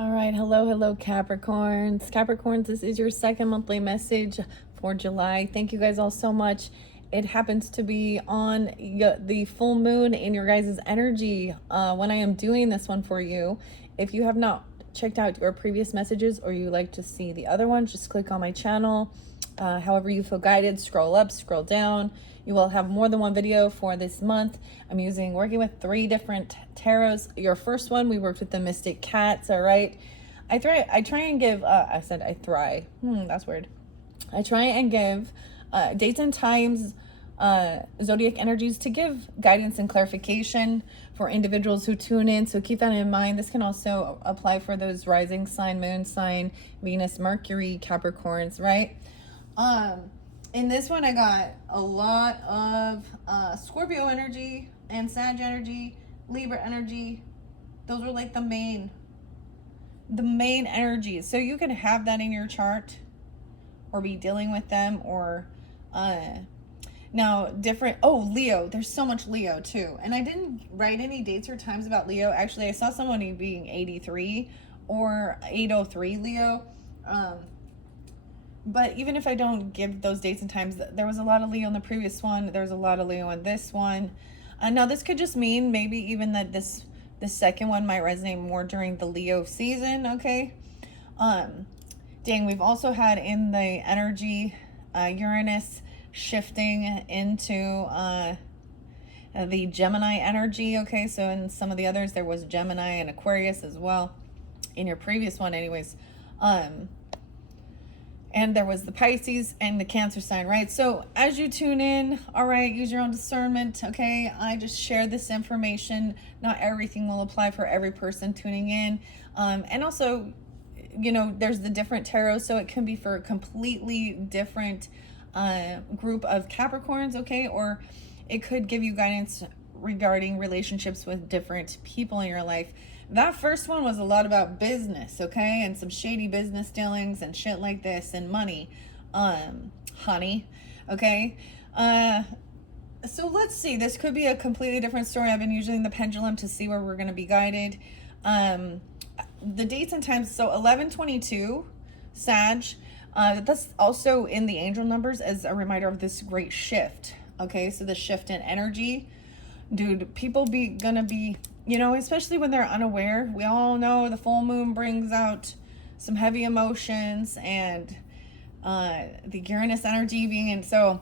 All right, hello, Capricorns. Capricorns, this is your second monthly message for July. Thank you guys all so much. It happens to be on the full moon in your guys' energy when I am doing this one for you. If you have not checked out your previous messages or you like to see the other ones, just click on my channel. However you feel guided, scroll up, scroll down. You will have more than one video for this month. I'm working with 3 different tarots. Your first one, we worked with the Mystic Cats, all right? I try and give, that's weird. I try and give dates and times, zodiac energies to give guidance and clarification for individuals who tune in. So keep that in mind. This can also apply for those rising sign, moon sign, Venus, Mercury, Capricorns, right? In this one, I got a lot of Scorpio energy and Sag energy, Libra energy. Those are like the main energies. So you can have that in your chart or be dealing with them, or now different. Oh, Leo. There's so much Leo too. And I didn't write any dates or times about Leo. Actually, I saw somebody being 83 or 803 Leo. But even if I don't give those dates and times, there was a lot of Leo in the previous one. There's a lot of Leo in this one. Now, this could just mean maybe even that the second one might resonate more during the Leo season, okay? Dang, we've also had in the energy Uranus shifting into the Gemini energy, okay? So in some of the others, there was Gemini and Aquarius as well. In your previous one, anyways. And there was the Pisces and the Cancer sign, right? So as you tune in, all right, use your own discernment, okay? I just share this information. Not everything will apply for every person tuning in. And also, you know, there's the different tarot, so it can be for a completely different group of Capricorns, okay? Or it could give you guidance regarding relationships with different people in your life. That first one was a lot about business, okay? And some shady business dealings and shit like this and money, honey, okay? So let's see. This could be a completely different story. I've been using the pendulum to see where we're going to be guided. The dates and times, so 11/22, Sag. That's also in the angel numbers as a reminder of this great shift, okay? So the shift in energy. Dude, people gonna be, you know, especially when they're unaware. We all know the full moon brings out some heavy emotions, and the Uranus energy being in. So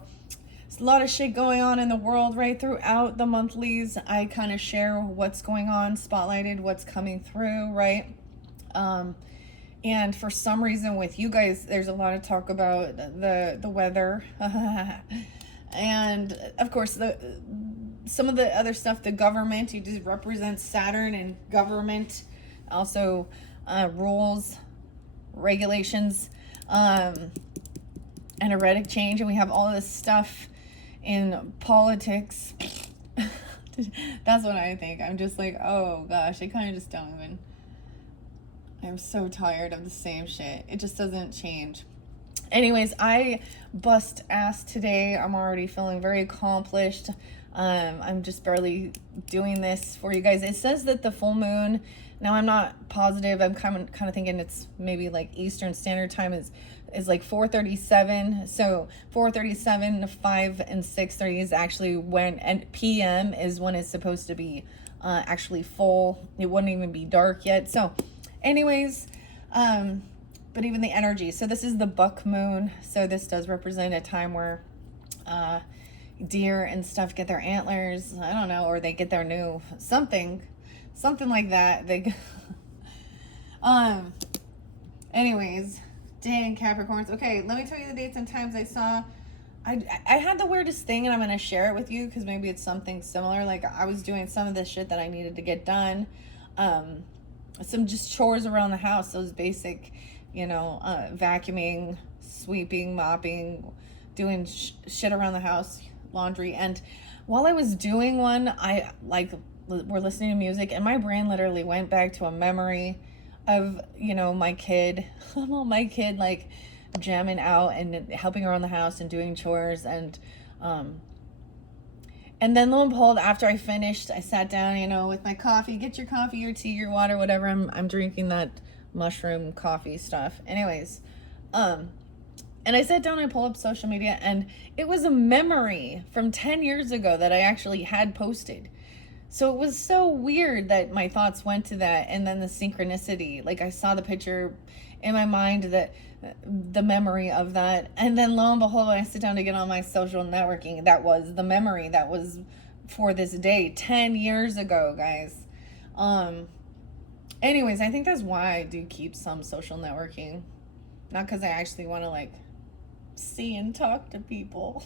there's a lot of shit going on in the world, right? Throughout the monthlies, I kind of share what's going on, spotlighted what's coming through, right? And for some reason with you guys, there's a lot of talk about the weather. And of course, some of the other stuff, the government, you just represent Saturn and government, also rules, regulations, and erratic change. And we have all this stuff in politics. That's what I think. I'm just like, oh gosh, I kind of just don't even. I'm so tired of the same shit. It just doesn't change. Anyways, I bust ass today. I'm already feeling very accomplished. I'm just barely doing this for you guys. It says that the full moon, now I'm not positive. I'm kind of thinking it's maybe like Eastern Standard Time is like 4:37. So 4:37 to 5 and 6:30 is actually when, and PM is when it's supposed to be actually full. It wouldn't even be dark yet. So anyways, but even the energy. So this is the buck moon. So this does represent a time where deer and stuff get their antlers. I don't know, or they get their new something like that. They anyways, dang Capricorns. Okay, let me tell you the dates and times I saw. I had the weirdest thing, and I'm gonna share it with you because maybe it's something similar. Like I was doing some of this shit that I needed to get done. Some just chores around the house, those basic, you know, vacuuming, sweeping, mopping, doing shit around the house, laundry. And while I was doing one, I we're listening to music, and my brain literally went back to a memory of, you know, my kid like jamming out and helping around the house and doing chores. And then lo and behold, after I finished, I sat down, you know, with my coffee. Get your coffee, your tea, your water, whatever I'm drinking that mushroom coffee stuff. Anyways, and I sat down, I pulled up social media, and it was a memory from 10 years ago that I actually had posted. So it was so weird that my thoughts went to that, and then the synchronicity, like I saw the picture in my mind, that the memory of that, and then lo and behold, when I sit down to get on my social networking, that was the memory that was for this day 10 years ago, guys. Anyways, I think that's why I do keep some social networking, not because I actually want to like see and talk to people,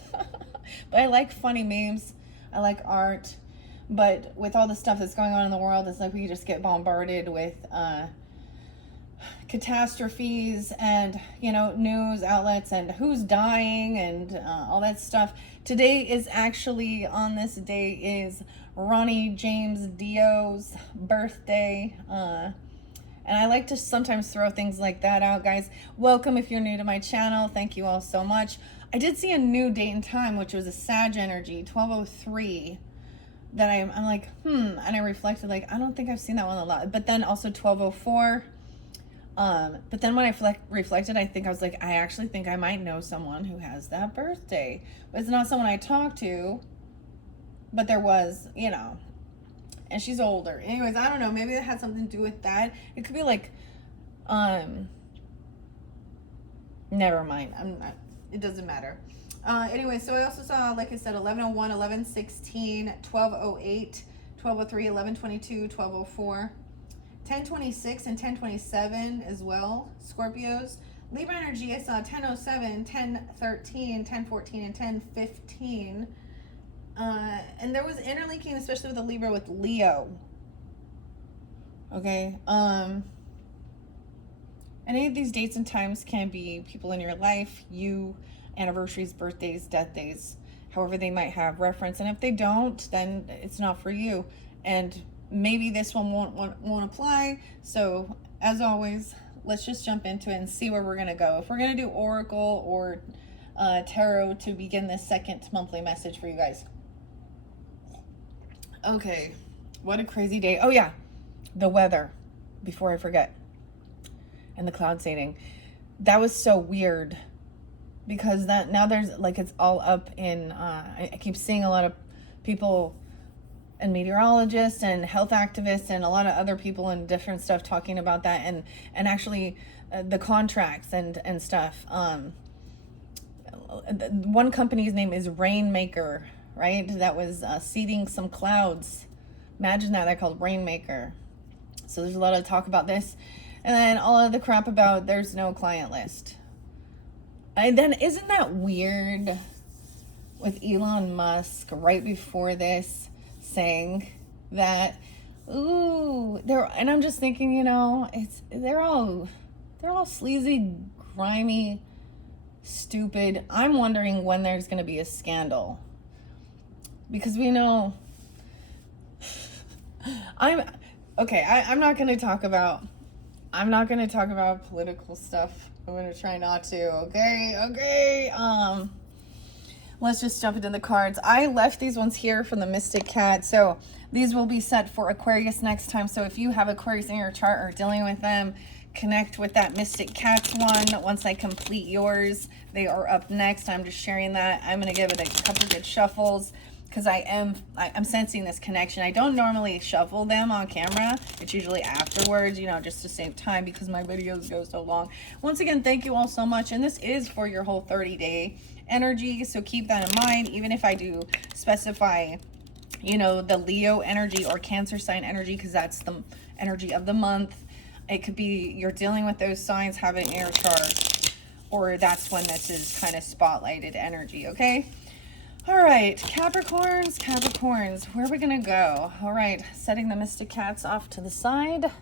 but I like funny memes, I like art. But with all the stuff that's going on in the world, it's like we just get bombarded with catastrophes and, you know, news outlets and who's dying and all that stuff. Today is actually, on this day, is Ronnie James Dio's birthday. And I like to sometimes throw things like that out, guys. Welcome if you're new to my channel. Thank you all so much. I did see a new date and time, which was a Sag energy, 1203. That I'm like, and I reflected, like, I don't think I've seen that one a lot. But then also 1204. But then when I reflected, I was like, I actually think I might know someone who has that birthday. But it's not someone I talked to, but there was, you know, and she's older. Anyways, I don't know. Maybe it had something to do with that. It could be like, never mind. It doesn't matter. Anyway, so I also saw, like I said, 1101, 1116, 1208, 1203, 1122, 1204, 1026, and 1027 as well, Scorpios. Libra energy, I saw 1007, 1013, 1014, and 1015. And there was interlinking, especially with the Libra, with Leo. Okay. Any of these dates and times can be people in your life, you, anniversaries, birthdays, death days, however they might have reference. And if they don't, then it's not for you. And maybe this one won't apply. So as always, let's just jump into it and see where we're going to go. If we're going to do Oracle or Tarot to begin this second monthly message for you guys. Okay, what a crazy day. Oh yeah, the weather, before I forget, and the cloud seeding. That was so weird, because that now there's like, it's all up in, I keep seeing a lot of people and meteorologists and health activists and a lot of other people and different stuff talking about that, and actually the contracts and stuff. One company's name is Rainmaker, right? That was seeding some clouds. Imagine that. They're called Rainmaker. So there's a lot of talk about this, and then all of the crap about there's no client list. And then isn't that weird with Elon Musk right before this saying that, and I'm just thinking, you know, they're all sleazy, grimy, stupid. I'm wondering when there's going to be a scandal, because we know I'm not going to talk about political stuff. I'm going to try not to. Okay. Let's just jump into the cards. I left these ones here from the Mystic Cat. So these will be set for Aquarius next time. So if you have Aquarius in your chart or dealing with them, connect with that Mystic Cats one. Once I complete yours, they are up next. I'm just sharing that. I'm going to give it a couple good shuffles, because I'm sensing this connection. I don't normally shuffle them on camera. It's usually afterwards, you know, just to save time, because my videos go so long. Once again, thank you all so much. And this is for your whole 30-day energy. So keep that in mind, even if I do specify, you know, the Leo energy or Cancer sign energy, because that's the energy of the month. It could be you're dealing with those signs, have it in your chart, or that's when this is kind of spotlighted energy, okay? All right, Capricorns, where are we going to go? All right, setting the Mystic Cats off to the side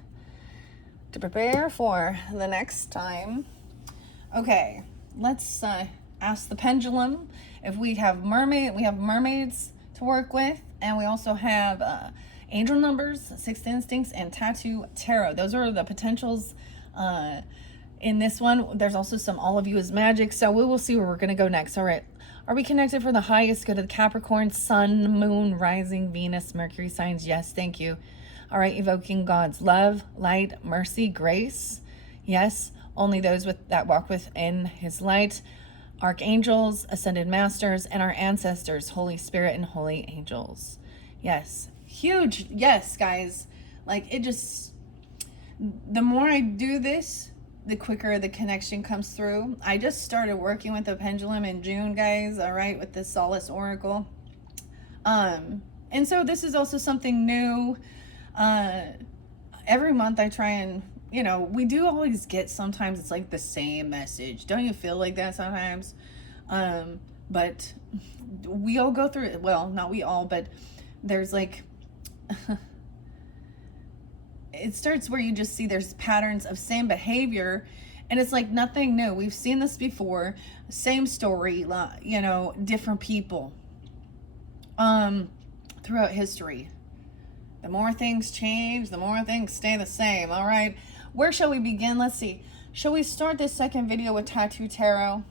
to prepare for the next time. Okay, let's ask the pendulum if we have mermaids to work with, and we also have angel numbers, sixth instincts, and tattoo tarot. Those are the potentials in this one. There's also some all of you is magic, so we will see where we're going to go next. All right. Are we connected for the highest good of the Capricorn, Sun, Moon, Rising, Venus, Mercury signs? Yes, thank you. All right, evoking God's love, light, mercy, grace, Yes, only those that walk within his light, archangels, ascended masters, and our ancestors, Holy Spirit and holy angels. Yes, huge. Yes, guys. Like, it just, the more I do this, the quicker the connection comes through. I just started working with the pendulum in June, guys, all right, with the Solace Oracle. And so this is also something new. Every month I try and, you know, we do always get, sometimes it's like the same message. Don't you feel like that sometimes? But we all go through it. Well, not we all, but there's like, it starts where you just see there's patterns of same behavior, and it's like nothing new. We've seen this before. Same story, you know, different people throughout history. The more things change, the more things stay the same. All right, where shall we begin? Let's see. Shall we start this second video with Tattoo Tarot?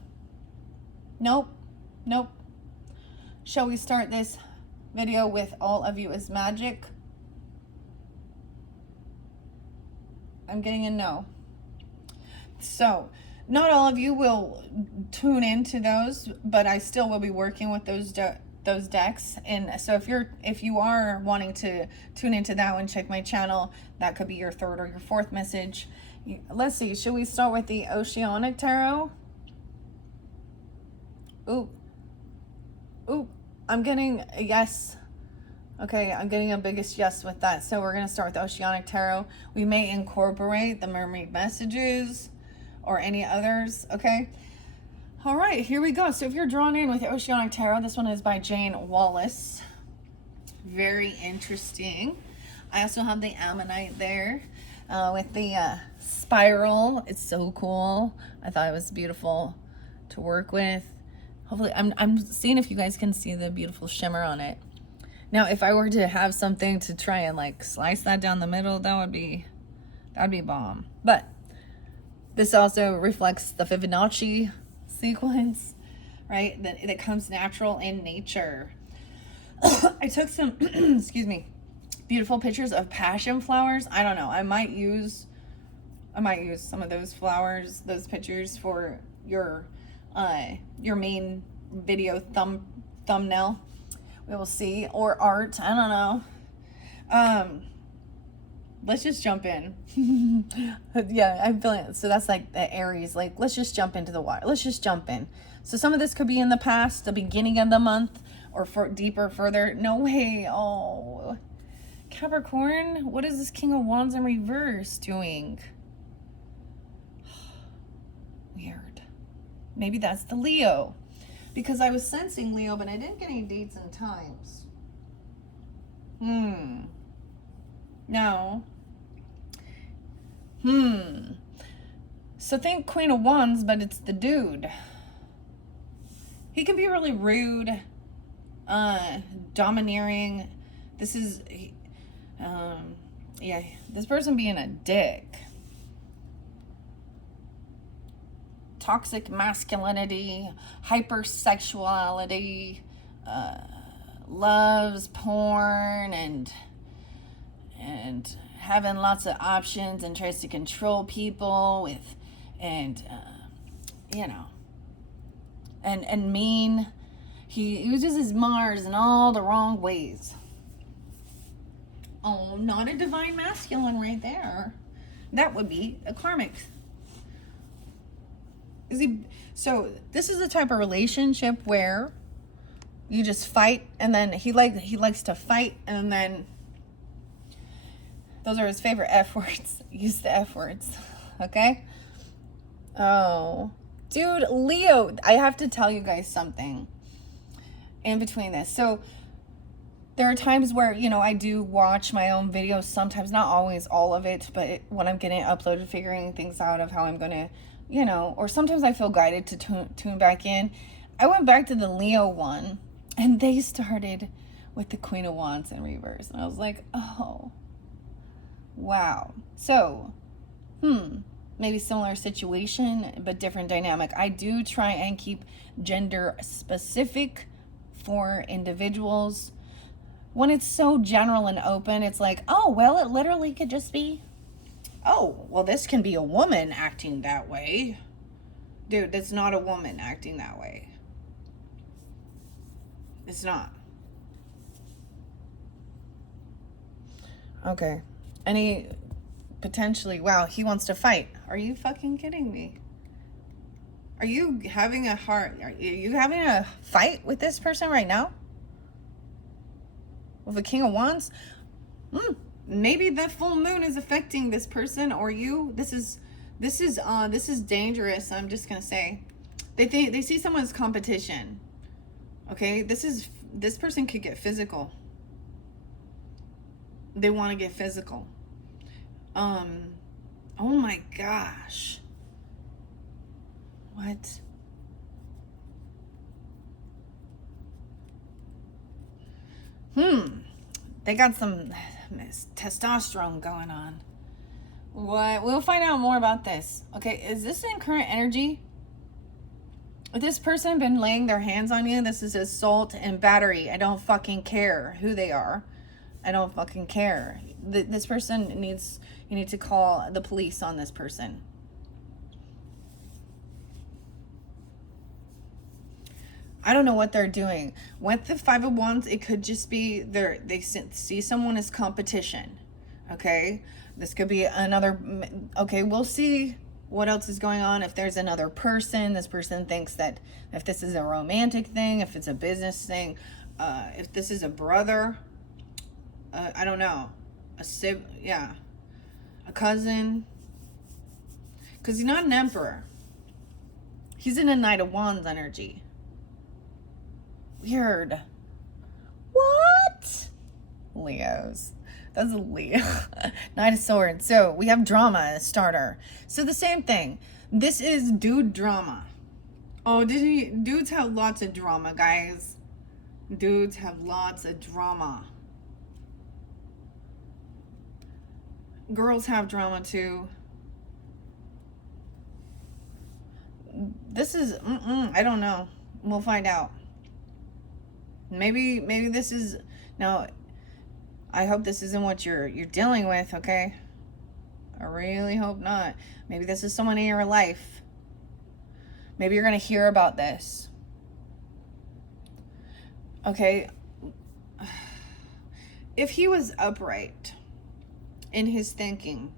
Nope. Shall we start this video with All of You is Magic? I'm getting a no. So not all of you will tune into those, but I still will be working with those decks. And so if you are wanting to tune into that one, check my channel. That could be your third or your fourth message. Let's see, should we start with the Oceanic Tarot? Ooh, I'm getting a yes. Okay, I'm getting a biggest yes with that. So we're going to start with the Oceanic Tarot. We may incorporate the mermaid messages or any others, okay? All right, here we go. So if you're drawn in with the Oceanic Tarot, this one is by Jane Wallace. Very interesting. I also have the Ammonite there with the spiral. It's so cool. I thought it was beautiful to work with. Hopefully, I'm seeing if you guys can see the beautiful shimmer on it. Now, if I were to have something to try and like slice that down the middle, that'd be bomb. But this also reflects the Fibonacci sequence, right? That comes natural in nature. I took some, excuse me, beautiful pictures of passion flowers. I don't know. I might use some of those flowers, those pictures for your main video thumbnail. We will see, or art. I don't know. Let's just jump in. Yeah, I'm feeling it. So that's like the Aries. Like, let's just jump into the water. Let's just jump in. So some of this could be in the past, the beginning of the month, or deeper, further. No way. Oh, Capricorn. What is this King of Wands in reverse doing? Weird. Maybe that's the Leo. Because I was sensing Leo, but I didn't get any dates and times. No. So think Queen of Wands, but it's the dude. He can be really rude, domineering. This is, yeah, this person being a dick. Toxic masculinity, hypersexuality, loves porn and having lots of options, and tries to control people with, and you know, and mean. He uses his Mars in all the wrong ways. Oh, not a divine masculine right there. That would be a karmic. So this is the type of relationship where you just fight, and then he likes to fight, and then those are his favorite F words. Use the F words. Okay? Oh, dude, Leo, I have to tell you guys something in between this. So there are times where, you know, I do watch my own videos sometimes, not always all of it, but when I'm getting it uploaded, figuring things out of how I'm going to, you know, or sometimes I feel guided to tune back in. I went back to the Leo one, and they started with the Queen of Wands in reverse. And I was like, oh, wow. So, maybe similar situation, but different dynamic. I do try and keep gender specific for individuals. When it's so general and open, it's like, oh, well, it literally could just be Oh, well, this can be a woman acting that way. Dude, that's not a woman acting that way. It's not. Okay. Any potentially, wow, he wants to fight. Are you fucking kidding me? Are you having are you having a fight with this person right now? With a King of Wands? Maybe the full moon is affecting this person or you. This is dangerous. I'm just gonna say, they see someone as competition. Okay, this person could get physical. They want to get physical. Oh my gosh. What? They got some testosterone going on. What? We'll find out more about this. Okay, is this in current energy? If this person been laying their hands on you, this is assault and battery. I don't fucking care who they are. I don't fucking care. This person you need to call the police on this person. I don't know what they're doing. With the Five of Wands, it could just be they see someone as competition. Okay? This could be another... Okay, we'll see what else is going on. If there's another person, this person thinks that if this is a romantic thing, if it's a business thing, if this is a brother, I don't know. A cousin. Because he's not an emperor. He's in a Knight of Wands energy. Weird. What? Leos. That's a Leo. Knight of Swords. So we have drama starter. So the same thing. This is dude drama. Oh, dudes have lots of drama, guys. Dudes have lots of drama. Girls have drama too. This is, I don't know. We'll find out. Maybe this is, now, I hope this isn't what you're dealing with, okay? I really hope not. Maybe this is someone in your life. Maybe you're going to hear about this. Okay? If he was upright in his thinking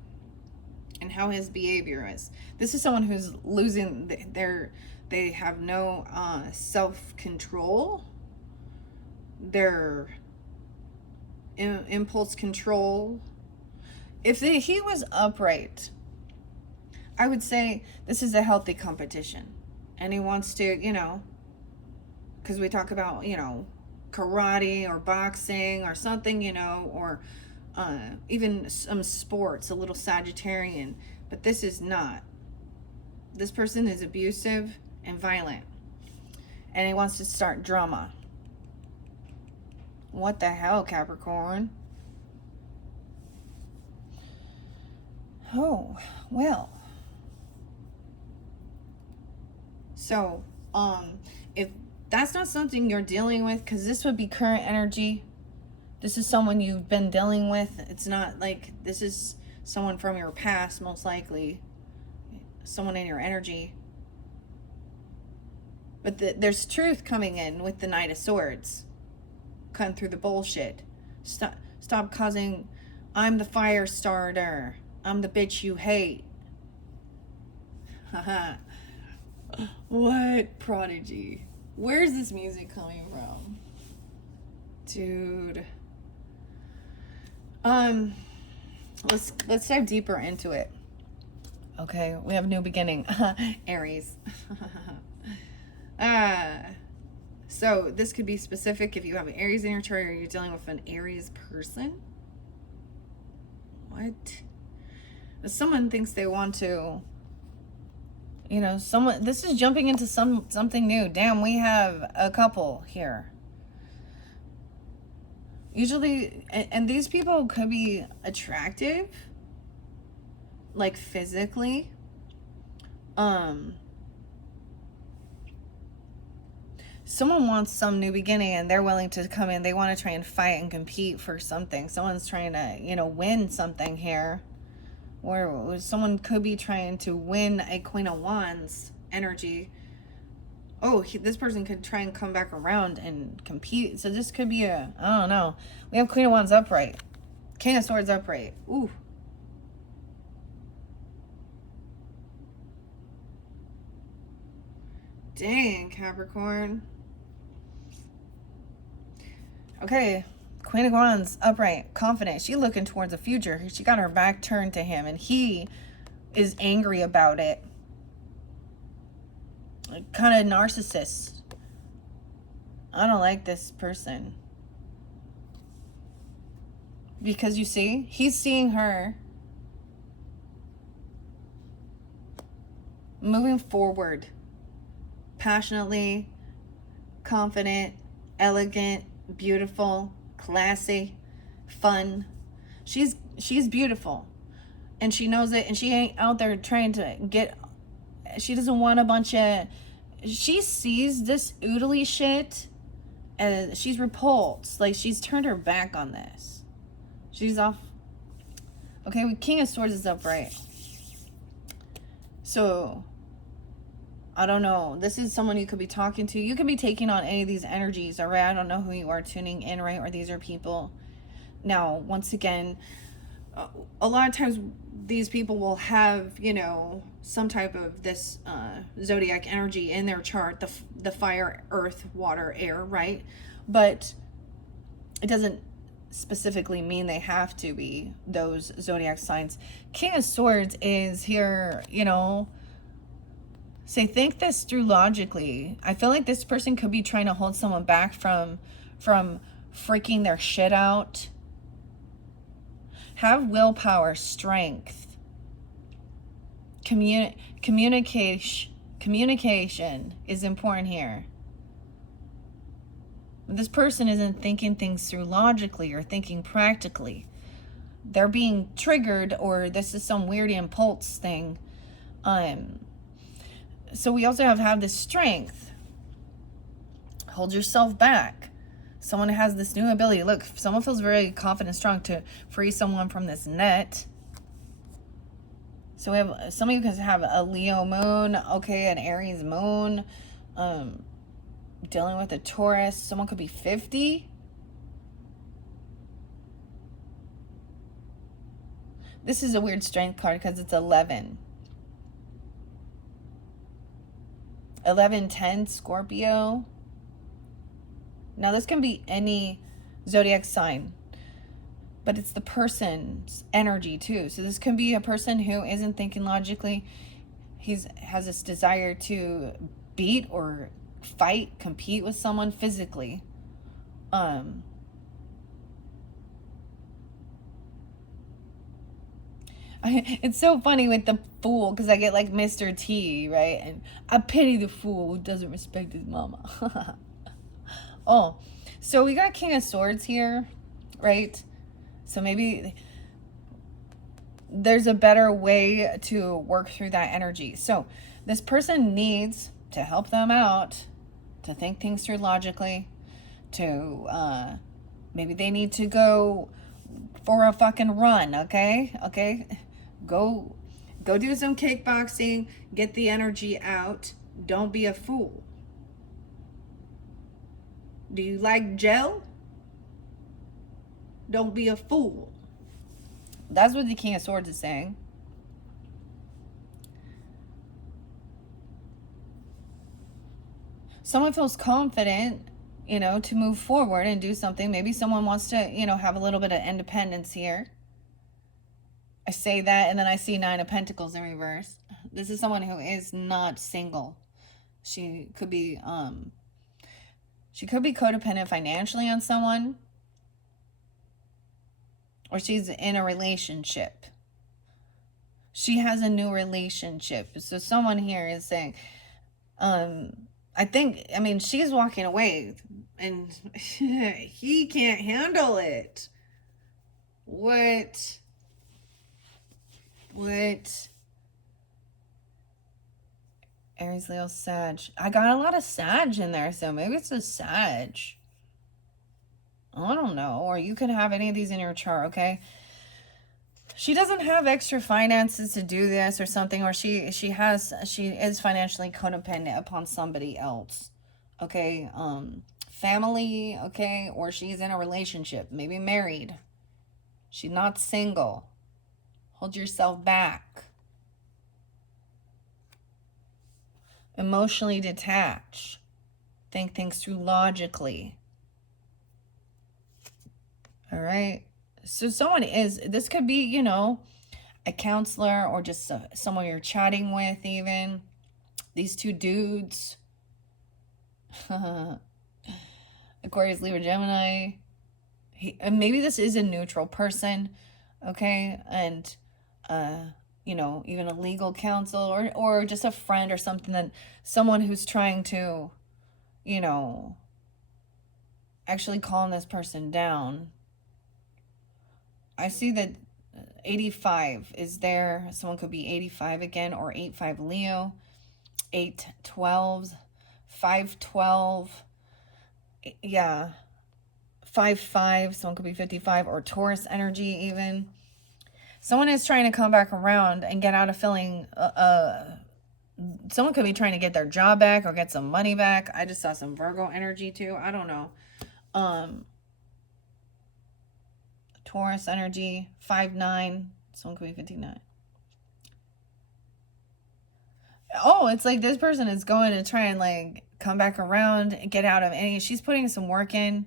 and how his behavior is, this is someone who's losing they have no self-control. Their impulse control. If he was upright, I would say this is a healthy competition. And he wants to, because we talk about, karate or boxing or something, or even some sports, a little Sagittarian. But this is not. This person is abusive and violent. And he wants to start drama. What the hell, Capricorn? Oh, well. So, if that's not something you're dealing with, because this would be current energy. This is someone you've been dealing with. It's not like this is someone from your past, most likely. Someone in your energy. But there's truth coming in with the Knight of Swords. Cutting through the bullshit. Stop causing... I'm the fire starter. I'm the bitch you hate. Haha. What prodigy? Where's this music coming from? Dude. Let's dive deeper into it. Okay, we have new beginning. Aries. So this could be specific if you have an Aries in your chart or you're dealing with an Aries person. What? Someone thinks they want to, someone, this is jumping into something new. Damn, we have a couple here. Usually, and these people could be attractive, like physically. Someone wants some new beginning and they're willing to come in. They want to try and fight and compete for something. Someone's trying to, win something here. Or someone could be trying to win a Queen of Wands energy. Oh, this person could try and come back around and compete. So this could be I don't know. We have Queen of Wands upright. King of Swords upright. Ooh. Dang, Capricorn. Okay. Queen of Wands upright. Confident. She looking towards the future. She got her back turned to him. And he is angry about it. Kind of narcissist. I don't like this person. Because you see, he's seeing her moving forward. Passionately, confident, elegant, beautiful, classy, fun. She's beautiful. And she knows it. And she ain't out there trying to get... She doesn't want a bunch of... She sees this oodly shit and she's repulsed. Like, she's turned her back on this. She's off. Okay, King of Swords is upright. So, I don't know. This is someone you could be talking to. You could be taking on any of these energies, all right? I don't know who you are tuning in, right? Or these are people. Now, once again, a lot of times these people will have, you know, some type of this zodiac energy in their chart, the fire, earth, water, air, right? But it doesn't specifically mean they have to be those zodiac signs. King of Swords is here, you know, say, think this through logically. I feel like this person could be trying to hold someone back from freaking their shit out. Have willpower, strength. Communication is important here. This person isn't thinking things through logically or thinking practically. They're being triggered, or this is some weird impulse thing. So we also have this strength. Hold yourself back. Someone has this new ability. Look, someone feels very confident, strong to free someone from this net. So we have, some of you guys have a Leo moon, okay, an Aries moon, dealing with a Taurus. Someone could be 50. This is a weird strength card because it's 11. 11-10 Scorpio. Now this can be any zodiac sign, but it's the person's energy too. So this can be a person who isn't thinking logically. Has this desire to beat or fight, compete with someone physically. It's so funny with the Fool, because I get like Mr. T, right? And I pity the fool who doesn't respect his mama. Oh, so we got King of Swords here, right? So maybe there's a better way to work through that energy. So this person needs to help them out, to think things through logically, to maybe they need to go for a fucking run, okay? Go do some kickboxing, get the energy out. Don't be a fool. Do you like gel? Don't be a fool. That's what the King of Swords is saying. Someone feels confident, you know, to move forward and do something. Maybe someone wants to, you know, have a little bit of independence here. I say that, and then I see 9 of Pentacles in reverse. This is someone who is not single. She could be codependent financially on someone, or she's in a relationship. She has a new relationship. So someone here is saying, she's walking away and he can't handle it. What? Aries, Leo, Sag. I got a lot of Sag in there, so maybe it's a Sag. I don't know. Or you could have any of these in your chart, okay? She doesn't have extra finances to do this or something, or she is financially codependent upon somebody else. Okay, family, okay, or she's in a relationship, maybe married. She's not single. Hold yourself back. Emotionally detached. Think things through logically. All right. So someone is, this could be, you know, a counselor or just someone you're chatting with even. These two dudes. Aquarius, Libra, Gemini. And maybe this is a neutral person. Okay. And, you know, even a legal counsel or just a friend or something, that someone who's trying to, you know, actually calm this person down. I see that 85 is there. Someone could be 85 again, or 85 Leo, 812, 512. Yeah. 55. Someone could be 55, or Taurus energy even. Someone is trying to come back around and get out of feeling, someone could be trying to get their job back or get some money back. I just saw some Virgo energy too. I don't know. Taurus energy, 5-9. Someone could be 59. Oh, it's like this person is going to try and like come back around and get out of any. She's putting some work in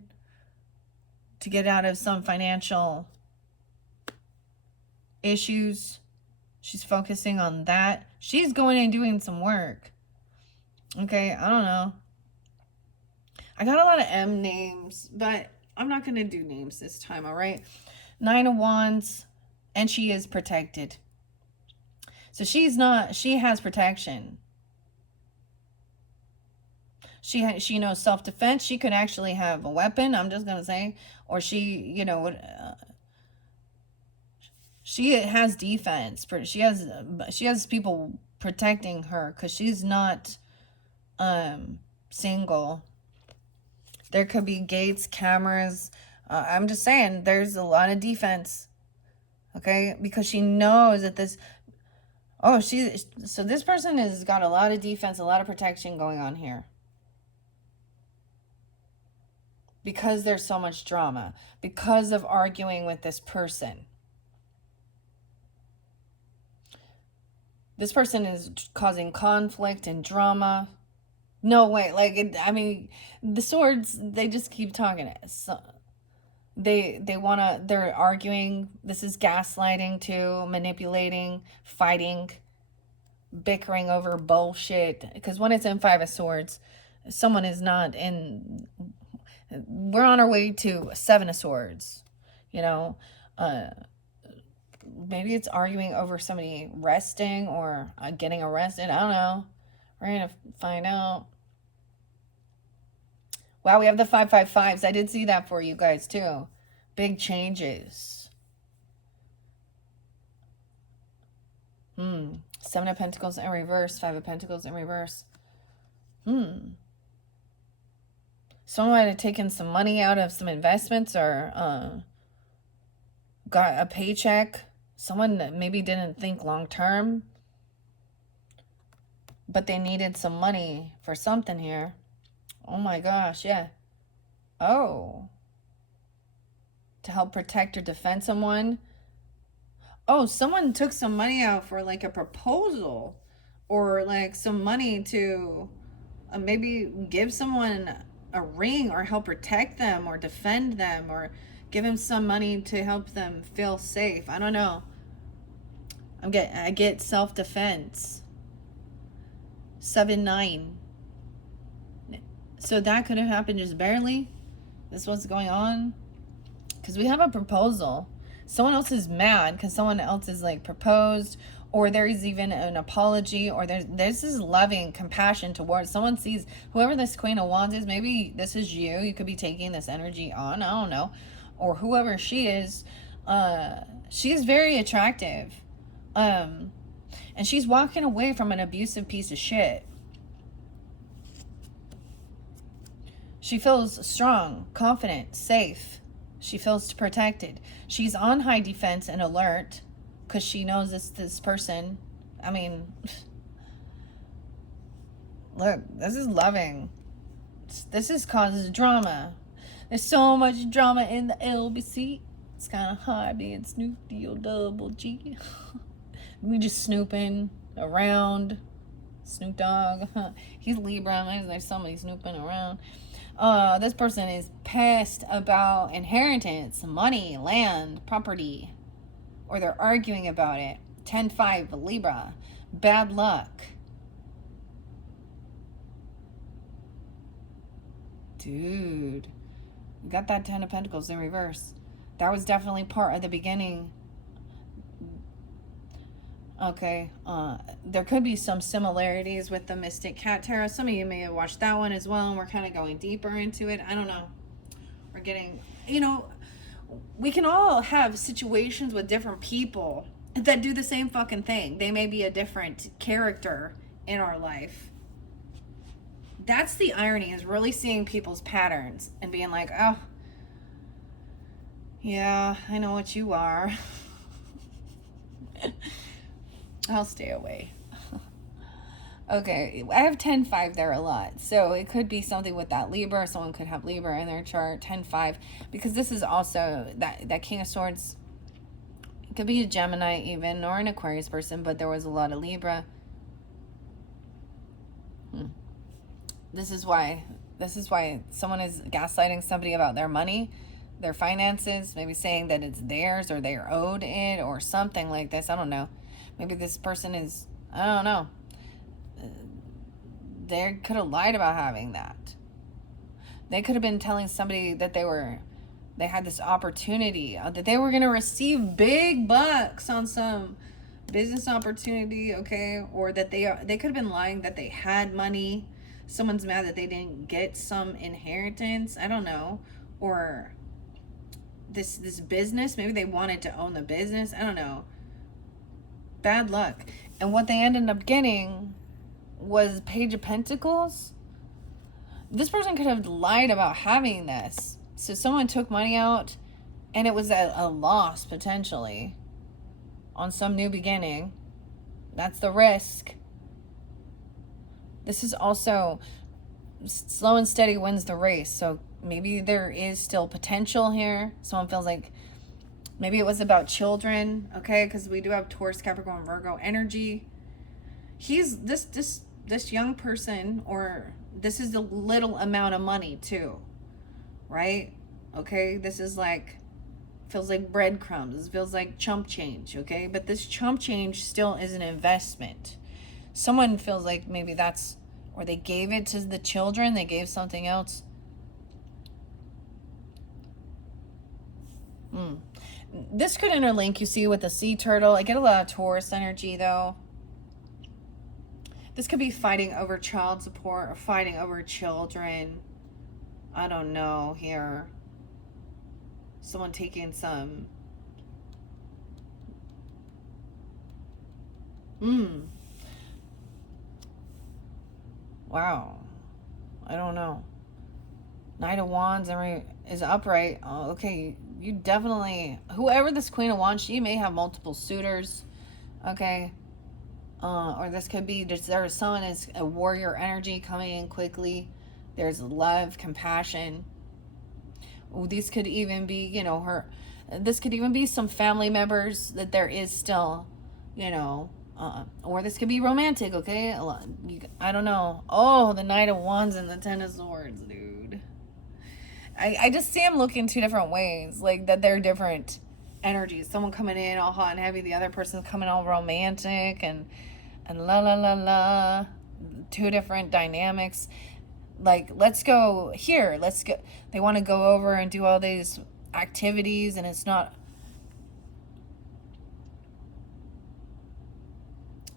to get out of some financial issues. She's focusing on that. She's going and doing some work. Okay, I don't know. I got a lot of M names, but I'm not going to do names this time, all right? 9 of Wands, and she is protected. So she has protection. She knows self-defense. She could actually have a weapon, I'm just going to say. Or she, you know, she has defense. She has people protecting her because she's not single. There could be gates, cameras. I'm just saying, there's a lot of defense. Okay? Because she knows that this... Oh, so this person has got a lot of defense, a lot of protection going on here. Because there's so much drama. Because of arguing with this person. This person is causing conflict and drama. No way. Like, I mean, the swords, they just keep talking. So they're arguing. This is gaslighting too, manipulating, fighting, bickering over bullshit. Because when it's in 5 of Swords, someone is not in... We're on our way to 7 of Swords, you know. Maybe it's arguing over somebody resting or getting arrested. I don't know. We're going to find out. Wow, we have the 555s. I did see that for you guys too. Big changes. 7 of Pentacles in reverse. 5 of Pentacles in reverse. Someone might have taken some money out of some investments or got a paycheck. Someone that maybe didn't think long term, but they needed some money for something here. Oh my gosh, yeah. Oh. To help protect or defend someone. Oh, someone took some money out for like a proposal, or like some money to maybe give someone a ring or help protect them or defend them or give him some money to help them feel safe. I don't know. I get self-defense. 7-9. So that could have happened just barely. This is what's going on. Because we have a proposal. Someone else is mad because someone else is like proposed, or there's even an apology, or there's this loving compassion towards someone. Sees whoever this Queen of Wands is. Maybe this is you. You could be taking this energy on. I don't know. Or whoever she is. She is very attractive. And she's walking away from an abusive piece of shit. She feels strong, confident, safe. She feels protected. She's on high defense and alert. because she knows this person. I mean, look, this is loving. This is causes drama. There's so much drama in the LBC. It's kind of hard being Snoop Double G. We just snooping around. Snoop Dogg. He's Libra. There's somebody snooping around. This person is pissed about inheritance, money, land, property, or they're arguing about it. 10-5 Libra. Bad luck. Dude, you got that 10 of Pentacles in reverse. That was definitely part of the beginning. Okay, there could be some similarities with the Mystic Cat Tarot. Some of you may have watched that one as well, and we're kind of going deeper into it. I don't know. We're getting, you know, we can all have situations with different people that do the same fucking thing. They may be a different character in our life. That's the irony, is really seeing people's patterns and being like, oh, yeah, I know what you are. I'll stay away. Okay, I have 10-5 there a lot. So it could be something with that Libra. Someone could have Libra in their chart, 10-5. Because this is also, that King of Swords, it could be a Gemini even, or an Aquarius person, but there was a lot of Libra. This is why someone is gaslighting somebody about their money, their finances, maybe saying that it's theirs or they're owed it or something like this. I don't know. Maybe this person is, I don't know. They could have lied about having that. They could have been telling somebody that they had this opportunity, that they were going to receive big bucks on some business opportunity, okay? Or that they could have been lying that they had money. Someone's mad that they didn't get some inheritance. I don't know. Or this business, maybe they wanted to own the business. I don't know. Bad luck. And what they ended up getting was Page of Pentacles. This person could have lied about having this. So someone took money out and it was a loss potentially on some new beginning. That's the risk. This is also slow and steady wins the race. So maybe there is still potential here. Someone feels like maybe it was about children, okay? Because we do have Taurus, Capricorn, Virgo energy. He's this young person, or this is a little amount of money too, right? Okay, this is like, feels like breadcrumbs. This feels like chump change, okay? But this chump change still is an investment. Someone feels like maybe that's, or they gave it to the children, they gave something else. This could interlink, you see, with the sea turtle. I get a lot of Taurus energy, though. This could be fighting over child support or fighting over children. I don't know here. Someone taking some... Wow. I don't know. Knight of Wands is upright. Oh, okay. You definitely... Whoever this Queen of Wands, she may have multiple suitors. Okay. Or this could be... There's someone is a warrior energy coming in quickly. There's love, compassion. Ooh, these could even be, you know, her... This could even be some family members that there is still, you know... or this could be romantic, okay? I don't know. Oh, the Knight of Wands and the Ten of Swords, dude. I just see them looking two different ways. Like, that they're different energies. Someone coming in all hot and heavy. The other person's coming all romantic and la la la la. Two different dynamics. Like, let's go here. Let's go. They want to go over and do all these activities, and it's not...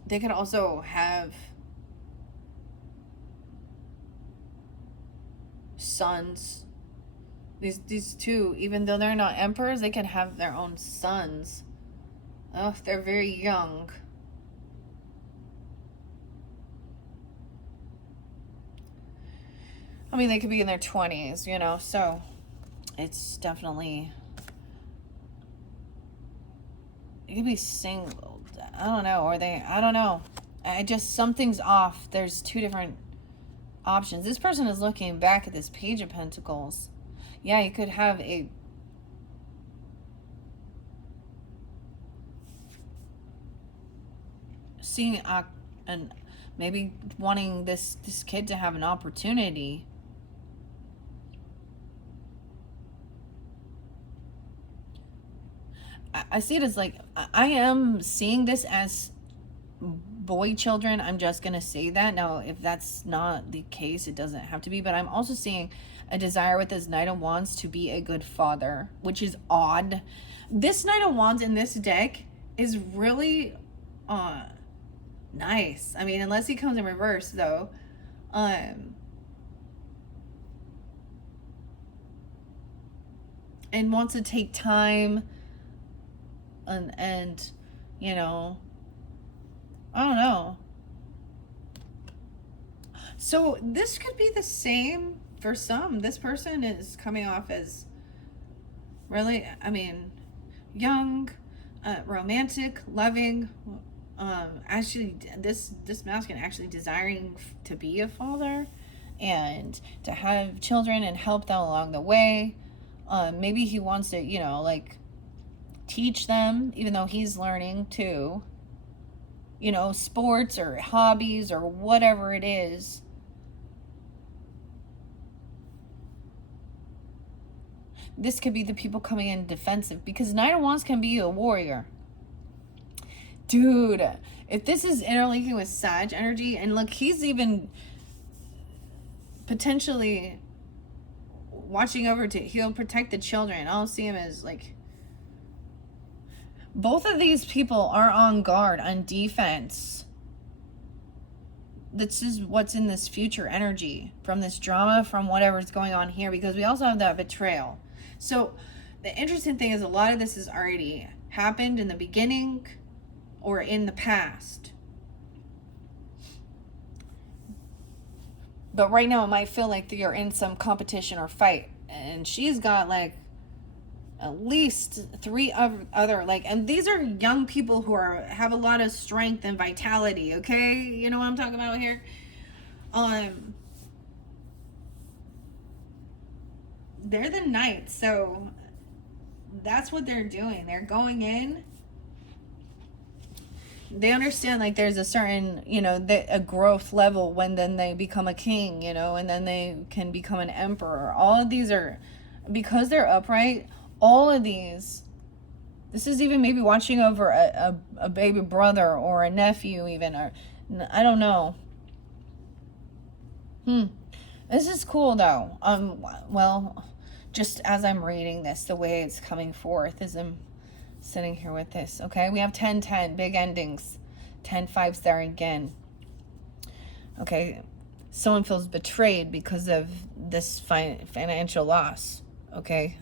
They could also have sons. These two, even though they're not emperors, they can have their own sons. Oh, they're very young. I mean, they could be in their 20s, you know, so it's definitely... could be single. I don't know. Or I don't know. Something's off. There's two different options. This person is looking back at this Page of Pentacles. Yeah, you could have seeing and maybe wanting this kid to have an opportunity. I see it as like, I am seeing this as boy children. I'm just gonna say that. Now, if that's not the case, it doesn't have to be, but I'm also seeing a desire with this Knight of Wands to be a good father, which is odd. This Knight of Wands in this deck is really nice. I mean, unless he comes in reverse though. And wants to take time and you know, I don't know. So this could be the same for some. This person is coming off as really, I mean, young, romantic, loving, actually this masculine actually desiring to be a father and to have children and help them along the way. Maybe he wants to, you know, like teach them, even though he's learning too, you know, sports or hobbies or whatever it is. This could be the people coming in defensive, because Knight of Wands can be a warrior. Dude, if this is interlinking with Sag energy, and look, he's even potentially watching over he'll protect the children. I don't see him as like, both of these people are on guard, on defense. This is what's in this future energy from this drama, from whatever's going on here, because we also have that betrayal. So the interesting thing is a lot of this has already happened in the beginning or in the past. But right now it might feel like you're in some competition or fight. And she's got like at least 3 other, like, and these are young people who have a lot of strength and vitality, okay? You know what I'm talking about here? They're the knights, so that's what they're doing. They're going in. They understand like there's a certain, you know, a growth level when then they become a king, you know, and then they can become an emperor. All of these are, because they're upright, all of these, this is even maybe watching over a baby brother or a nephew even, or I don't know. This is cool though. Well, just as I'm reading this, the way it's coming forth as I'm sitting here with this, okay? We have 10-10, big endings. 10-5's there again. Okay, someone feels betrayed because of this financial loss, okay?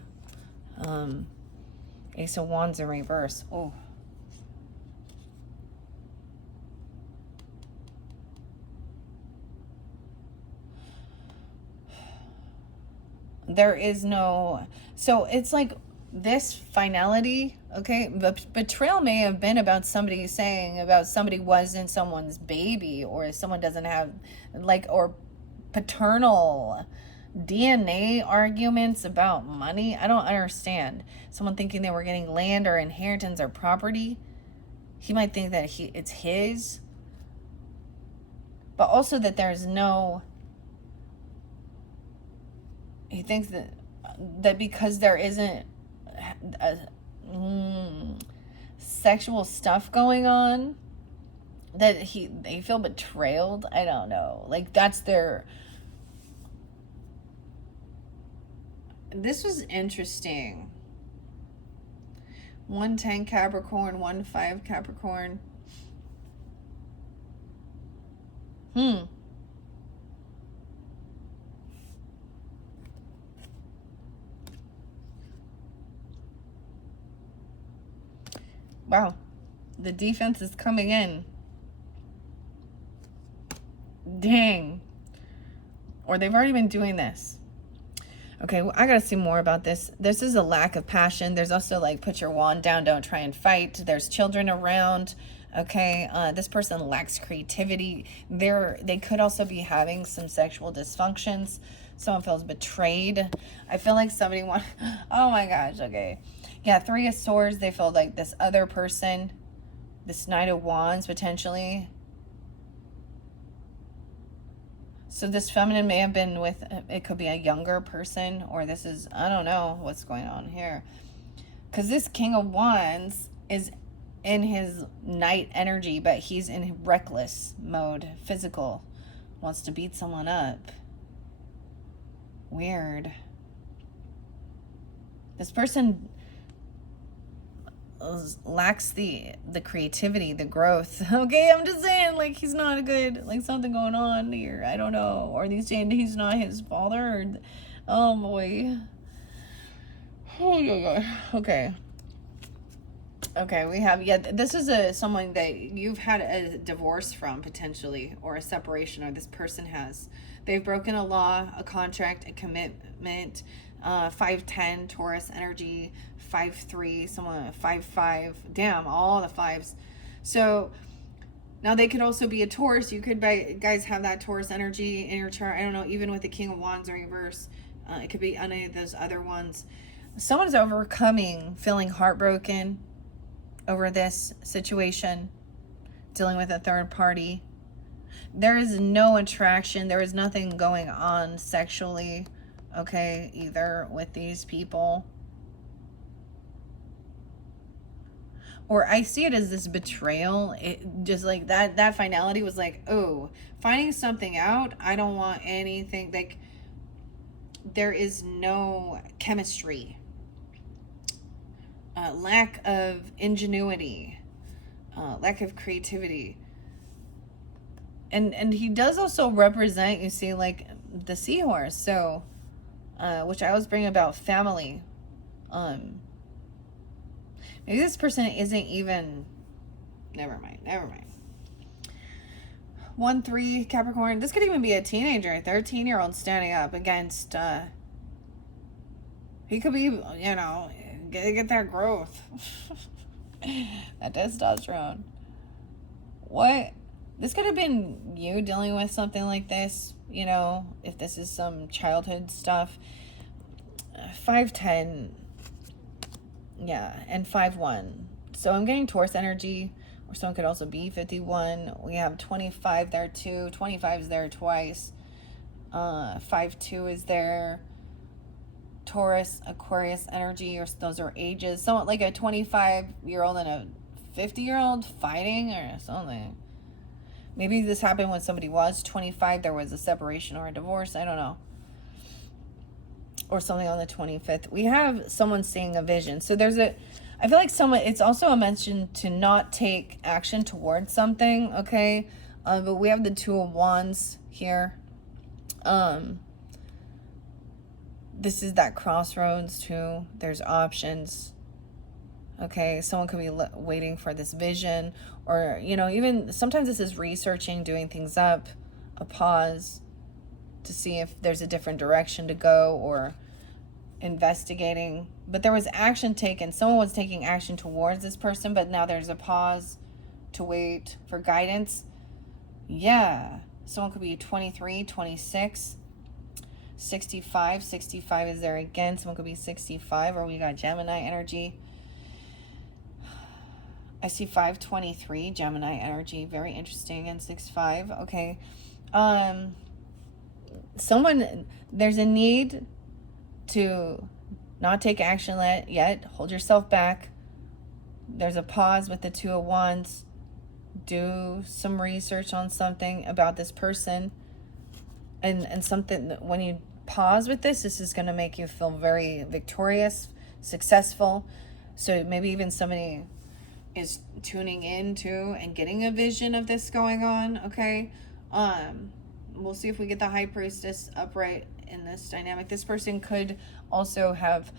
Ace of Wands in reverse. Oh. There is no, so it's like this finality, okay? But betrayal may have been about somebody saying about somebody wasn't someone's baby, or someone doesn't have like, or paternal DNA arguments about money. I don't understand. Someone thinking they were getting land or inheritance or property. He might think that it's his, but also that there's no, he thinks that because there isn't sexual stuff going on, that they feel betrayed. I don't know. Like that's their. This was interesting. 110 Capricorn, 15 Capricorn. Wow, the defense is coming in. Dang. Or they've already been doing this. Okay, well, I gotta see more about this. This is a lack of passion. There's also like, put your wand down, don't try and fight. There's children around. Okay, this person lacks creativity. They could also be having some sexual dysfunctions. Someone feels betrayed. I feel like somebody want. Oh my gosh. Okay, yeah. Three of Swords. They feel like this other person, this Knight of Wands potentially. So this feminine may have been with, it could be a younger person, or this is, I don't know what's going on here. Because this King of Wands is in his knight energy, but he's in reckless mode, physical, wants to beat someone up. Weird. This person lacks the creativity, the growth. Okay, I'm just saying, like, he's not a good, like, something going on here. I don't know. Or these saying he's not his father. Or, oh boy. Oh yeah. Okay. Okay, we have, yeah, this is someone that you've had a divorce from, potentially, or a separation, or this person has. They've broken a law, a contract, a commitment. 5'10", Taurus energy. 5'3", someone 5'5". Damn, all the fives. So now they could also be a Taurus. You could, guys, have that Taurus energy in your chart. I don't know, even with the King of Wands in reverse. It could be any of those other ones. Someone's overcoming, feeling heartbroken over this situation, dealing with a third party. There is no attraction. There is nothing going on sexually, okay, either with these people. Or I see it as this betrayal. It just like that finality was like, oh, finding something out. I don't want anything. Like, there is no chemistry. Lack of ingenuity, lack of creativity. And he does also represent, you see, like the seahorse. So, which I was bringing about family. Maybe this person isn't even, never mind. 1-3 Capricorn. This could even be a teenager, 13-year-old standing up against, he could be, you know, get that growth. That testosterone. What? This could have been you dealing with something like this, you know, if this is some childhood stuff. 5'10", yeah, and 5'1". So I'm getting Taurus energy, or someone could also be 51. We have 25 there too. 25 is there twice. 5'2" is there. Taurus, Aquarius energy, or those are ages. Someone like a 25-year-old and a 50-year-old fighting or something. Maybe this happened when somebody was 25. There was a separation or a divorce. I don't know. Or something on the 25th. We have someone seeing a vision. So there's a, I feel like someone, it's also a mention to not take action towards something, okay? But we have the Two of Wands here. This is that crossroads too. There's options. Okay, someone could be waiting for this vision, or, you know, even sometimes this is researching, doing things up, a pause to see if there's a different direction to go, or investigating. But there was action taken. Someone was taking action towards this person, but now there's a pause to wait for guidance. Yeah, someone could be 23, 26, 65. 65 is there again. Someone could be 65, or we got Gemini energy. I see 523 Gemini energy, very interesting, and 65. Okay, someone, there's a need to not take action yet. Hold yourself back. There's a pause with the Two of Wands. Do some research on something about this person, and something, when you pause with this is going to make you feel very victorious, successful. So maybe even somebody is tuning in to and getting a vision of this going on, okay? We'll see if we get the High Priestess upright in this dynamic. This person could also have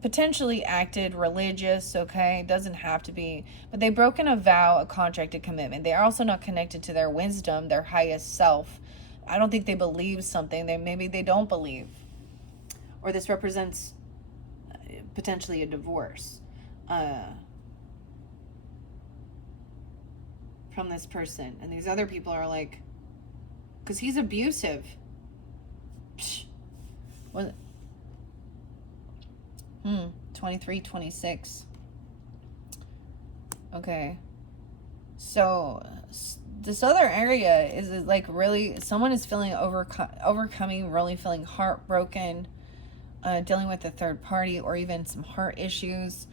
potentially acted religious, okay? Doesn't have to be, but they've broken a vow, a contract, a commitment. They are also not connected to their wisdom, their highest self. I don't think they believe something. Maybe they don't believe. or this represents potentially a divorce from this person. And these other people are like, because he's abusive. Psh. What? 23, 26. Okay. So this other area is like really, someone is feeling overcoming, really feeling heartbroken, dealing with a third party, or even some heart issues.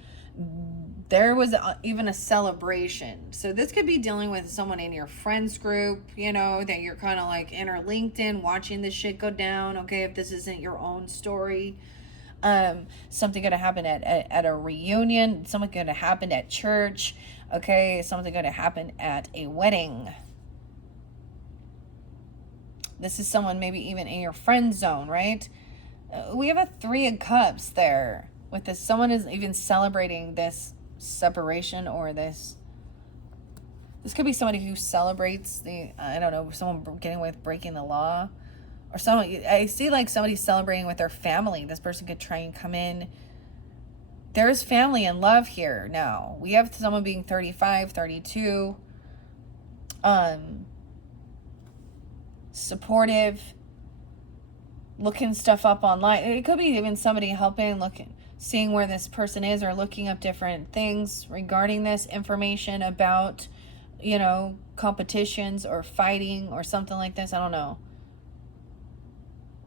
There was even a celebration. So this could be dealing with someone in your friends group, you know, that you're kind of like interlinked in, watching this shit go down. Okay, if this isn't your own story. Something going to happen at a reunion. Something going to happen at church. Okay, something going to happen at a wedding. This is someone maybe even in your friend zone, right? We have a 3 of Cups there with this. Someone is even celebrating this separation, or this could be somebody who celebrates I don't know, someone getting away with breaking the law, or someone, I see like somebody celebrating with their family. This person could try and come in. There's family and love here now. We have someone being 35, 32, supportive, looking stuff up online. It could be even somebody helping, seeing where this person is, or looking up different things regarding this information about, you know, competitions or fighting or something like this. I don't know.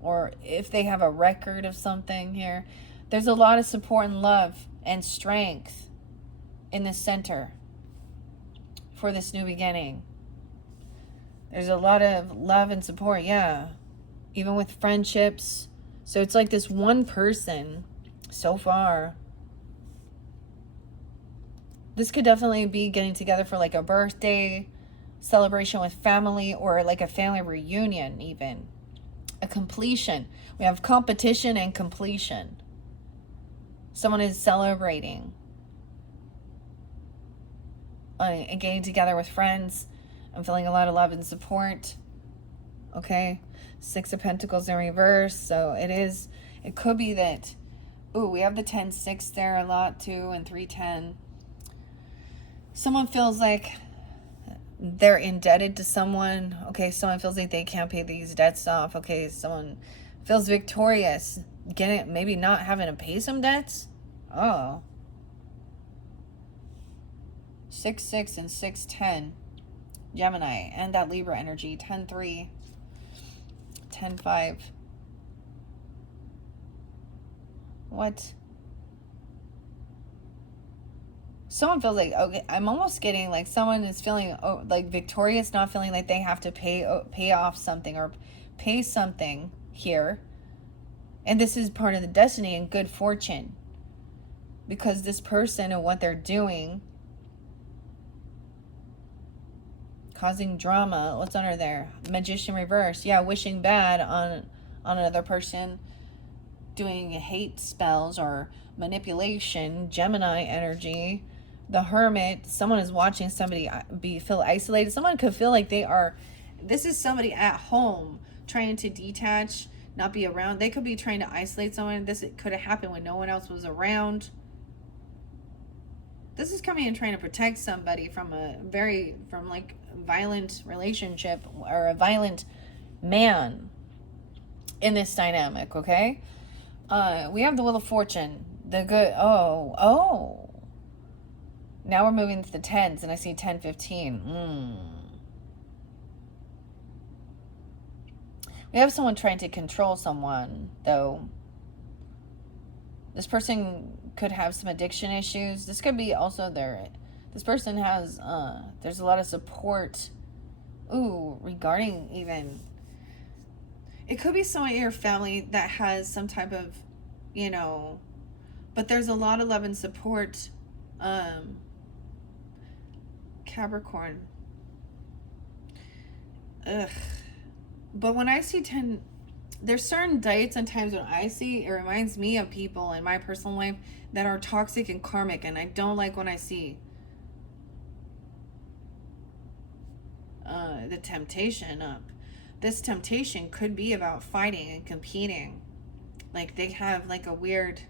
Or if they have a record of something here. There's a lot of support and love and strength in the center for this new beginning. There's a lot of love and support, yeah. Even with friendships. So it's like this one person so far. This could definitely be getting together for like a birthday celebration with family, or like a family reunion even. A completion. We have competition and completion. Someone is celebrating. And getting together with friends. I'm feeling a lot of love and support. Okay. 6 of Pentacles in reverse. So it could be that, ooh, we have the 10-6 there a lot too, and 3-10. Someone feels like they're indebted to someone. Okay, someone feels like they can't pay these debts off. Okay, someone feels victorious. Maybe not having to pay some debts. Oh. 6-6 and 6-10. Gemini. And that Libra energy. 10-3. 10-5. What? Someone feels like, okay, I'm almost getting like someone is feeling like victorious, not feeling like they have to pay off something or pay something here. And this is part of the destiny and good fortune. Because this person and what they're doing, causing drama. What's under there? Magician reverse. Yeah, wishing bad on another person, doing hate spells or manipulation. Gemini energy. The Hermit. Someone is watching somebody feel isolated. Someone could feel like this is somebody at home trying to detach, not be around. They could be trying to isolate someone. It could have happened when no one else was around. This is coming and trying to protect somebody from like violent relationship or a violent man in this dynamic, okay? We have the Wheel of Fortune. The good, oh. Now we're moving to the 10s, and I see 10, 15. We have someone trying to control someone, though. This person could have some addiction issues. This could be also this person has, there's a lot of support. Ooh, regarding even, it could be someone in your family that has some type of, you know, but there's a lot of love and support. Capricorn. Ugh. But when I see 10, there's certain dates and times when I see, it reminds me of people in my personal life that are toxic and karmic, and I don't like when I see the temptation up. This temptation could be about fighting and competing Like they have like a weird,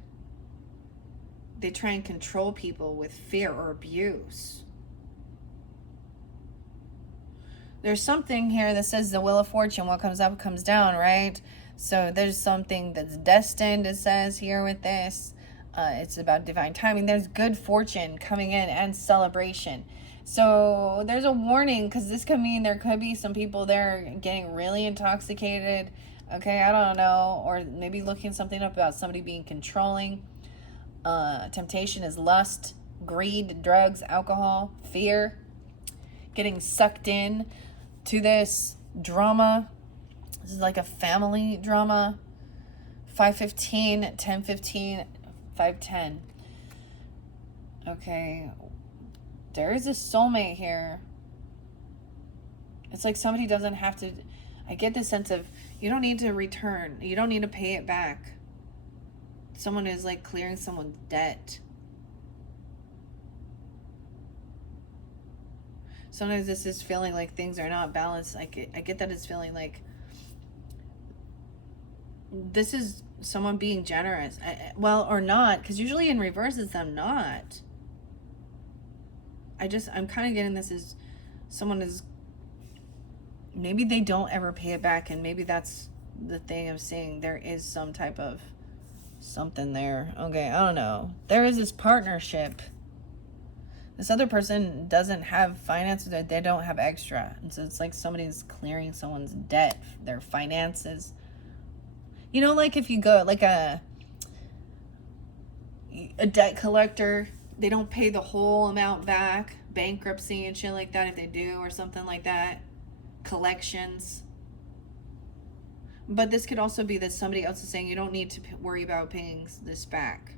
they try and control people with fear or abuse. There's something here that says the Wheel of Fortune, what comes up comes down, right? So there's something that's destined, it says here with this. It's about divine timing. There's good fortune coming in and celebration. So there's a warning, because this could mean there could be some people there getting really intoxicated. Okay, I don't know. Or maybe looking something up about somebody being controlling. Temptation is lust, greed, drugs, alcohol, fear. Getting sucked in to this drama. This is like a family drama. 515, 1015, 510. Okay. There is a soulmate here. It's like somebody doesn't have to... I get the sense of you don't need to return. You don't need to pay it back. Someone is like clearing someone's debt. Sometimes this is feeling like things are not balanced. I get that it's feeling like this is someone being generous. Well, or not, because usually in reverse it's them not. I'm kind of getting this as someone is, maybe they don't ever pay it back, and maybe that's the thing of saying there is some type of something there. Okay, I don't know. There is this partnership. This other person doesn't have finances, that they don't have extra. And so it's like somebody's clearing someone's debt, their finances. You know, like if you go, like a debt collector, they don't pay the whole amount back. Bankruptcy and shit like that, if they do, or something like that. Collections. But this could also be that somebody else is saying you don't need to worry about paying this back.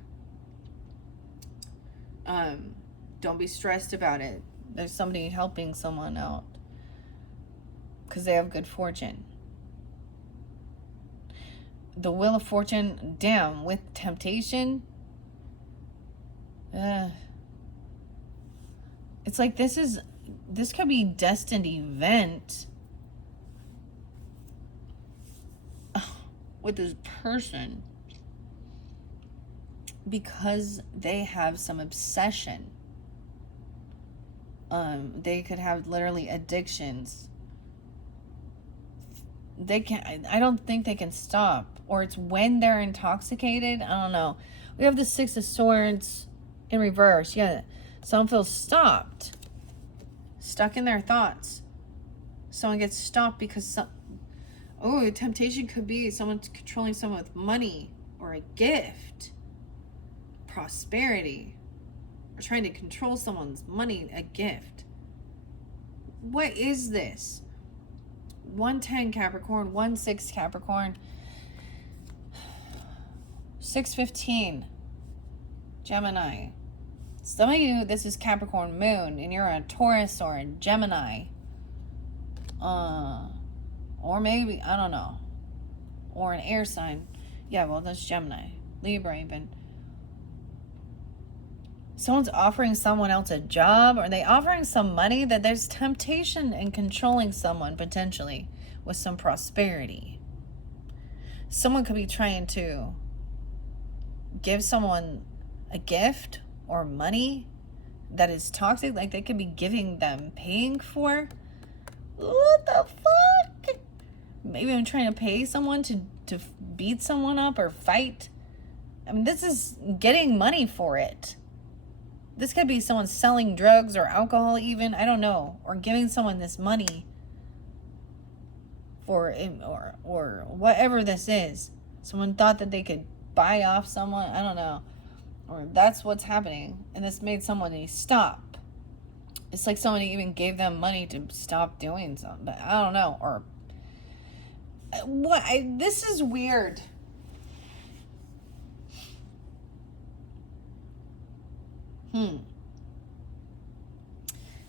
Don't be stressed about it. There's somebody helping someone out because they have good fortune. The Wheel of Fortune, damn, with temptation. It's like this could be destined event with this person because they have some obsession. They could have literally addictions. I don't think they can stop. Or it's when they're intoxicated. I don't know. We have the Six of Swords in reverse. Yeah. Someone feels stopped. Stuck in their thoughts. Someone gets stopped because temptation could be someone controlling someone with money or a gift. Prosperity. Or trying to control someone's money, a gift. What is this? 110 Capricorn, 1-6 Capricorn, 615 Gemini. Some of you, this is Capricorn moon, and you're a Taurus or a Gemini. Or maybe, I don't know. Or an air sign. Yeah, well, that's Gemini. Libra even. Someone's offering someone else a job. Are they offering some money? That there's temptation in controlling someone potentially with some prosperity. Someone could be trying to give someone a gift or money that is toxic. Like they could be giving them, paying for. What the fuck? Maybe I'm trying to pay someone to beat someone up or fight. I mean, this is getting money for it. This could be someone selling drugs or alcohol even. I don't know. Or giving someone this money for or whatever this is. Someone thought that they could buy off someone. I don't know. Or that's what's happening. And this made somebody stop. It's like somebody even gave them money to stop doing something. But I don't know. Or this is weird.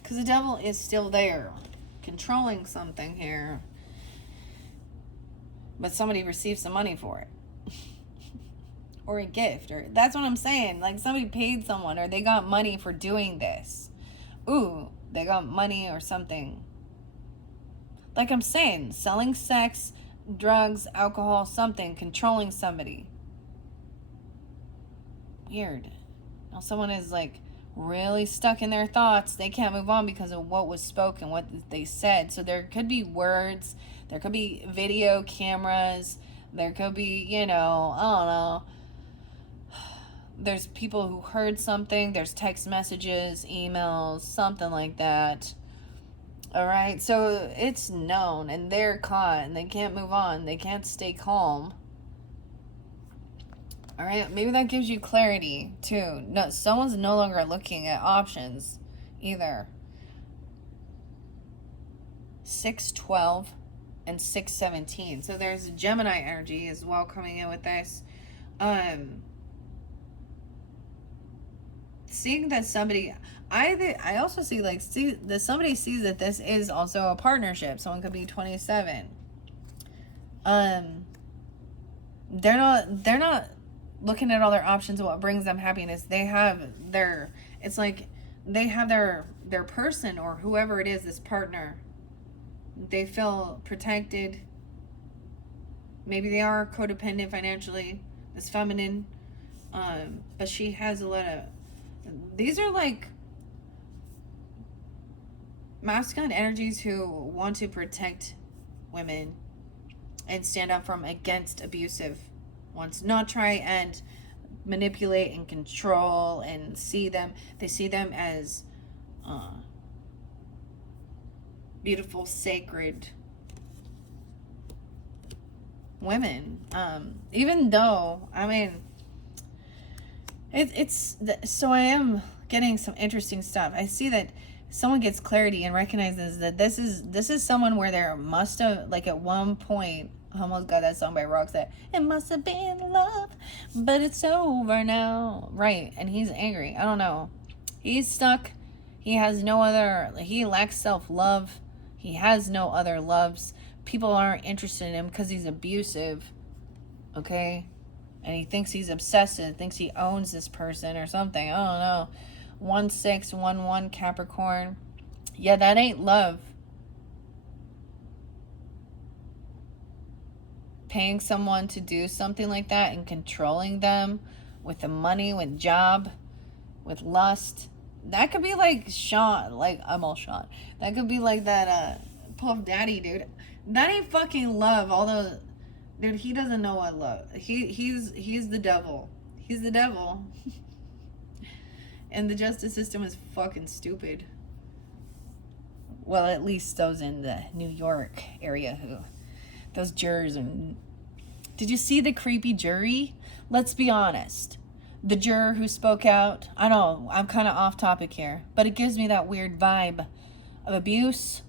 Because the devil is still there, controlling something here. But somebody received some money for it. Or a gift. Or that's what I'm saying. Like somebody paid someone or they got money for doing this. Ooh, they got money or something. Like I'm saying, selling sex, drugs, alcohol, something, controlling somebody. Weird. Now someone is like really stuck in their thoughts. They can't move on because of what was spoken, what they said. So there could be words, there could be video cameras, there could be, you know, I don't know. There's people who heard something, there's text messages, emails, something like that. All right, so it's known and they're caught and they can't move on. They can't stay calm. All right, maybe that gives you clarity too. No, someone's no longer looking at options either. 612 and 617. So there's Gemini energy as well coming in with this. Seeing that somebody, I also see like that somebody sees that this is also a partnership. Someone could be 27. They're not looking at all their options of what brings them happiness. They have their, it's like they have their person or whoever it is, this partner. They feel protected. Maybe they are codependent financially, this feminine, but she has a lot of, these are like masculine energies who want to protect women and stand up from against abusive ones, not try and manipulate and control and see them. They see them as beautiful, sacred women. Even though, I mean, so I am getting some interesting stuff. I see that someone gets clarity and recognizes that this is someone where there must have, like at one point, I almost got that song by Roxette, it must have been love, but it's over now. Right, and he's angry. I don't know. He's stuck. He has no other, he lacks self-love. He has no other loves. People aren't interested in him because he's abusive. Okay? And he thinks he's obsessive, thinks he owns this person or something. I don't know. 1611 Capricorn. Yeah, that ain't love. Paying someone to do something like that and controlling them with the money, with job, with lust. That could be like Sean, like I'm all Sean. That could be like that Puff Daddy dude. That ain't fucking love. Although, dude, he doesn't know what love. He's the devil. He's the devil. And the justice system is fucking stupid. Well, at least those in the New York area who, those jurors are. Did you see the creepy jury? Let's be honest. The juror who spoke out, I know I'm kind of off topic here, but it gives me that weird vibe of abuse,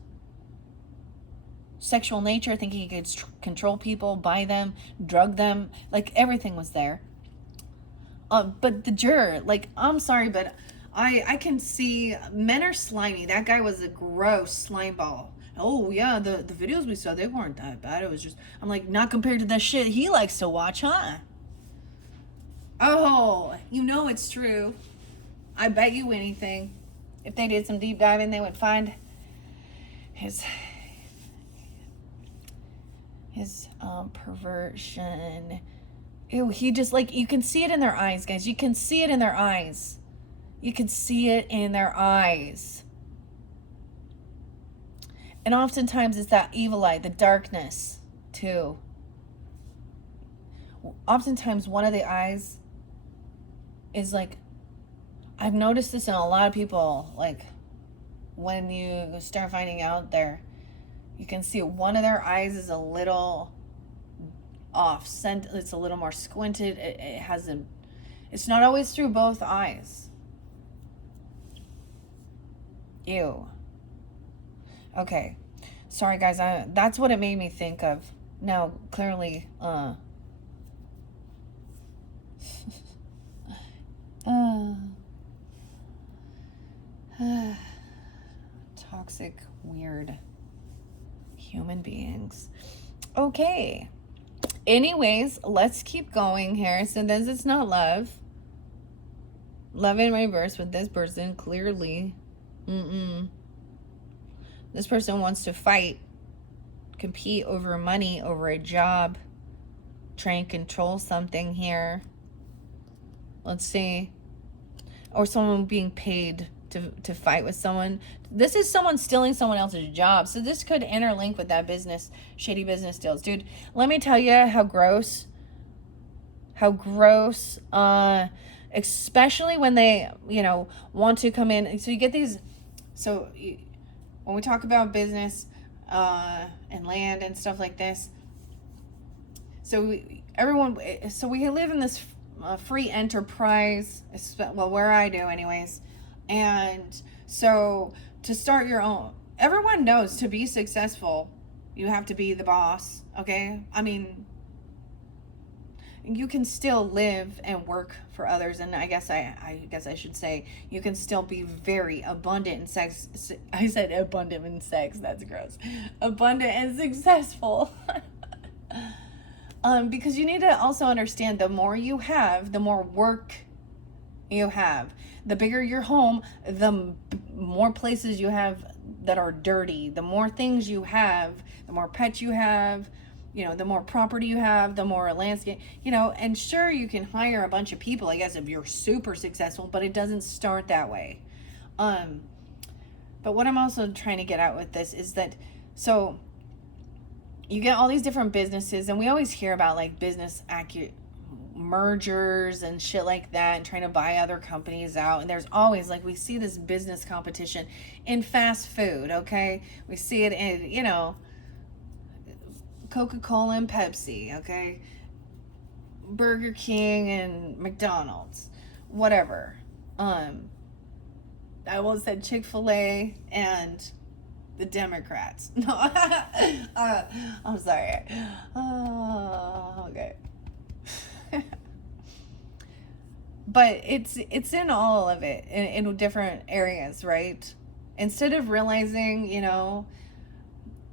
sexual nature, thinking he could control people, buy them, drug them, like everything was there. But the juror, like, I'm sorry, but I can see men are slimy. That guy was a gross slime ball. Oh yeah, the videos we saw, they weren't that bad. It was just, I'm like, not compared to the shit he likes to watch, huh? Oh, you know it's true. I bet you anything. If they did some deep diving, they would find his perversion. Ew, he just, like, you can see it in their eyes, guys. You can see it in their eyes. You can see it in their eyes. And oftentimes it's that evil eye, the darkness, too. Oftentimes one of the eyes is like, I've noticed this in a lot of people, like, when you start finding out you can see one of their eyes is a little off, it's a little more squinted, it has it's not always through both eyes. Ew. Okay, sorry guys, that's what it made me think of. Now, clearly, toxic, weird human beings. Okay. Anyways, let's keep going here. So this is not love. Love in reverse with this person, clearly. This person wants to fight, compete over money, over a job, try and control something here. Let's see. Or someone being paid to fight with someone. This is someone stealing someone else's job. So this could interlink with that business, shady business deals. Dude, let me tell you how gross, especially when they, want to come in. So you get these, when we talk about business and land and stuff like this, so we live in this free enterprise, well, where I do anyways. And so to start your own, everyone knows to be successful, you have to be the boss. Okay. I mean, you can still live and work for others. And I guess I should say you can still be very abundant in sex. I said abundant in sex. That's gross. Abundant and successful. Because you need to also understand, the more you have, the more work you have. The bigger your home, the more places you have that are dirty. The more things you have, the more pets you have, the more property you have, the more landscape, and sure, you can hire a bunch of people, I guess, if you're super successful, but it doesn't start that way. But what I'm also trying to get at with this is that, so you get all these different businesses, and we always hear about like business mergers and shit like that, and trying to buy other companies out. And there's always, like, we see this business competition in fast food. Okay, we see it in Coca-Cola and Pepsi. Okay, Burger King and McDonald's, whatever. I almost said Chick-fil-A and the Democrats. No, I'm sorry. Okay. But it's in all of it, in different areas, right? Instead of realizing,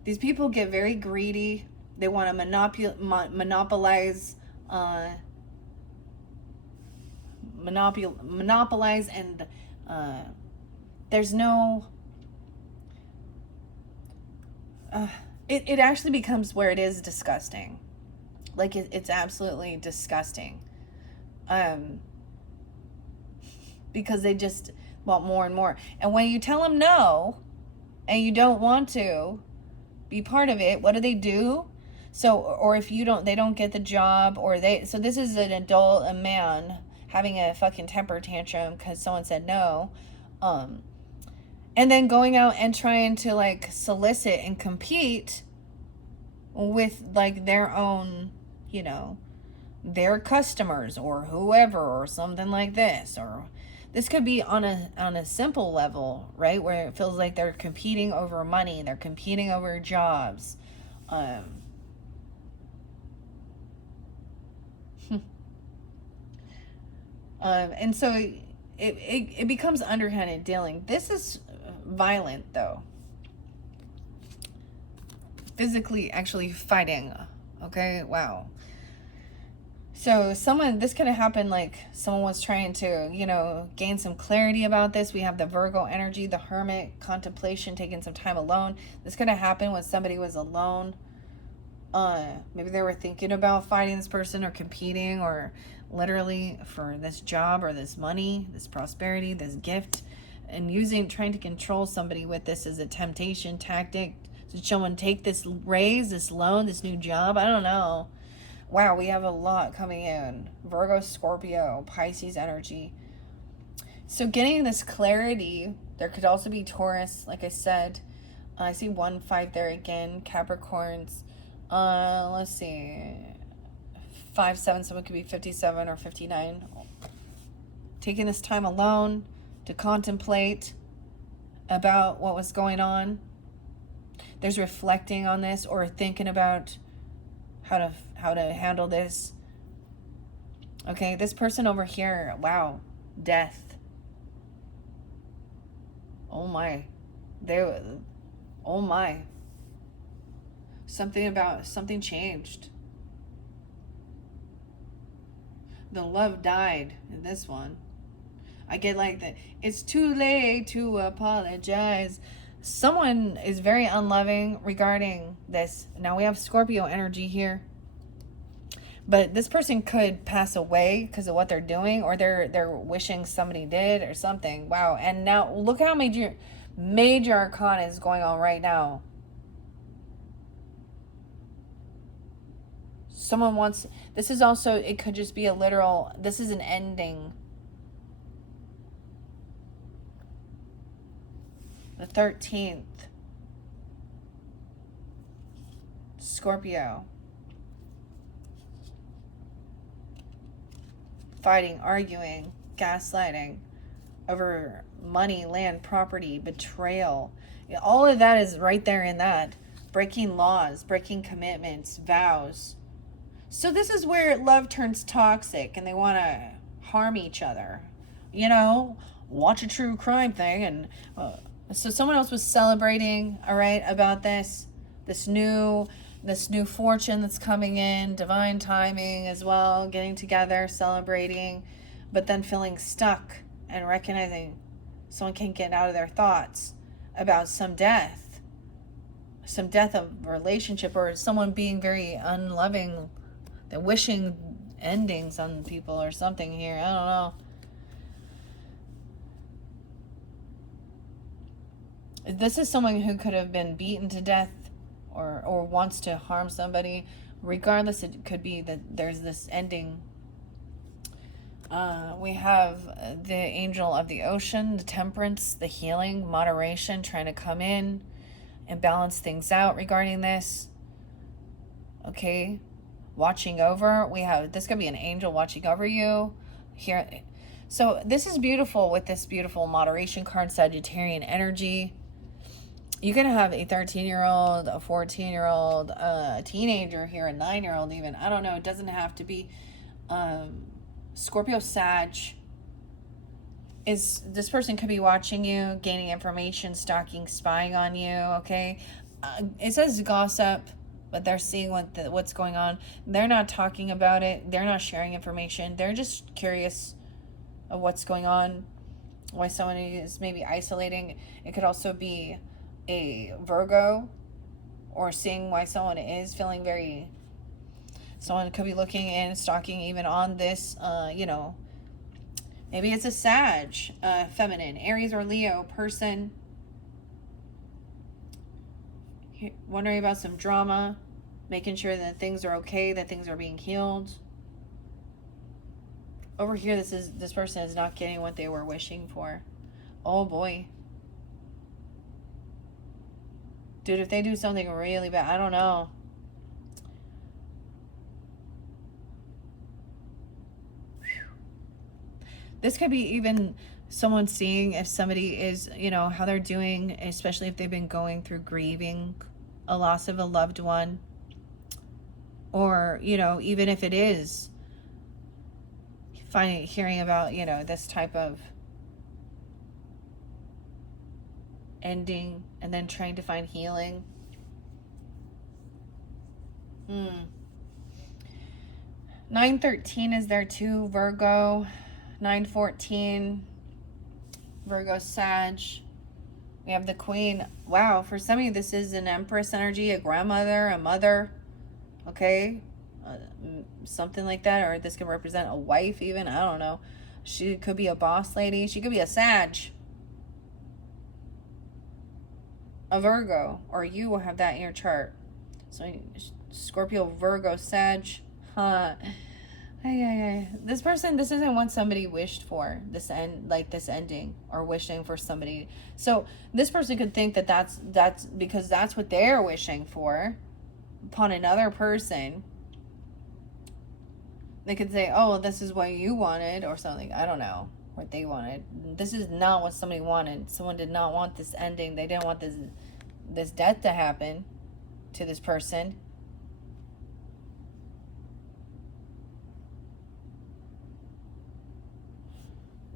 these people get very greedy. They want to monopolize, and there's no. It actually becomes where it is disgusting. Like, it's absolutely disgusting. Because they just want more and more. And when you tell them no, and you don't want to be part of it, what do? So, or if they don't get the job, so this is an adult, a man, having a fucking temper tantrum because someone said no. And then going out and trying to, like, solicit and compete with, like, their own, their customers or whoever or something like this. Or this could be on a simple level, right? Where it feels like they're competing over money. They're competing over jobs. And so it becomes underhanded dealing. This is violent, though. Physically actually fighting. Okay, wow. So this could have happened, like someone was trying to, gain some clarity about this. We have the Virgo energy, the hermit, contemplation, taking some time alone. This could have happened when somebody was alone. Maybe they were thinking about fighting this person or competing, or literally for this job or this money, this prosperity, this gift, and trying to control somebody with this as a temptation tactic. So someone take this raise, this loan, this new job. I don't know. Wow, we have a lot coming in. Virgo, Scorpio, Pisces energy. So getting this clarity, there could also be Taurus, like I said. I see 1-5 there again. Capricorns. Let's see. 5-7, someone could be 57 or 59. Taking this time alone to contemplate about what was going on. There's reflecting on this or thinking about how to handle this. Okay, this person over here, wow, death. Oh my. Oh my. Something changed. The love died in this one. I get like that. It's too late to apologize. Someone is very unloving regarding this. Now we have Scorpio energy here. But this person could pass away because of what they're doing, or they're wishing somebody did or something. Wow. And now look how major arcana is going on right now. Someone wants, this is also, it could just be a literal, this is an ending. The 13th. Scorpio. Fighting, arguing, gaslighting over money, land, property, betrayal. All of that is right there in that. Breaking laws, breaking commitments, vows. So this is where love turns toxic and they want to harm each other. You know, watch a true crime thing. And so someone else was celebrating, all right, about this new fortune that's coming in, divine timing as well, getting together, celebrating, but then feeling stuck and recognizing someone can't get out of their thoughts about some death of relationship, or someone being very unloving, they're wishing endings on people or something here. I don't know. This is someone who could have been beaten to death or wants to harm somebody. Regardless, it could be that there's this ending. We have the angel of the ocean, the temperance, the healing, moderation, trying to come in and balance things out regarding this. Okay. Watching over. We have, this could be an angel watching over you here. So this is beautiful with this beautiful moderation card, Sagittarian energy. You can have a 13-year-old, a 14-year-old, a teenager here, a 9-year-old even. I don't know. It doesn't have to be Scorpio, Sag. This person could be watching you, gaining information, stalking, spying on you, okay? It says gossip, but they're seeing what's going on. They're not talking about it. They're not sharing information. They're just curious of what's going on, why someone is maybe isolating. It could also be a Virgo, or seeing why someone is feeling very, someone could be looking and stalking even on this, maybe it's a Sag, feminine, Aries or Leo person, wondering about some drama, making sure that things are okay, that things are being healed. Over here, this person is not getting what they were wishing for. Oh boy. Dude, if they do something really bad, I don't know. This could be even someone seeing if somebody is, how they're doing, especially if they've been going through grieving a loss of a loved one. Or, even if it is hearing about, this type of ending and then trying to find healing. 913 is there too, Virgo. 914, Virgo, Sag. We have the Queen. Wow, for some of you, this is an Empress energy, a grandmother, a mother. Okay, something like that. Or this could represent a wife even. I don't know. She could be a boss lady. She could be a Sag. A Virgo, or you will have that in your chart. So Scorpio, Virgo, Sag. This person, this isn't what somebody wished for, this ending, or wishing for somebody. So this person could think that that's because that's what they're wishing for upon another person. They could say, oh, this is what you wanted, or something. I don't know what they wanted. This is not what somebody wanted. Someone did not want this ending. They didn't want this death to happen to this person.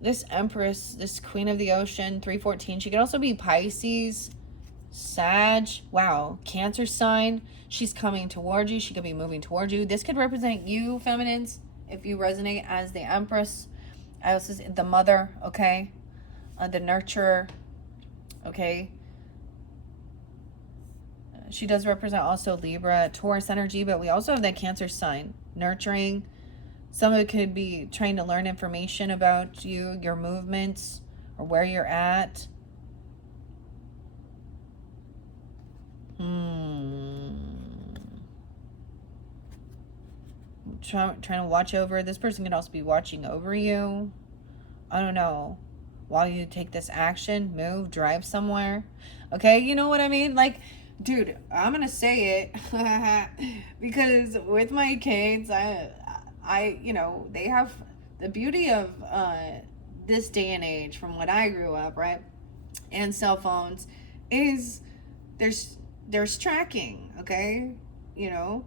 This Empress, this Queen of the Ocean, 314, she could also be Pisces, Sag, wow, Cancer sign. She's coming towards you. She could be moving towards you. This could represent you, feminines, if you resonate as the Empress. I also say the mother, okay? The nurturer, okay? She does represent also Libra, Taurus energy, but we also have that Cancer sign, nurturing. Some of it could be trying to learn information about you, your movements, or where you're at. Trying to watch over. This person could also be watching over you. I don't know. While you take this action, move, drive somewhere. Okay, you know what I mean? Like, dude, I'm gonna say it because with my kids, you know, they have the beauty of this day and age from when I grew up, right? And cell phones is there's tracking, okay? You know,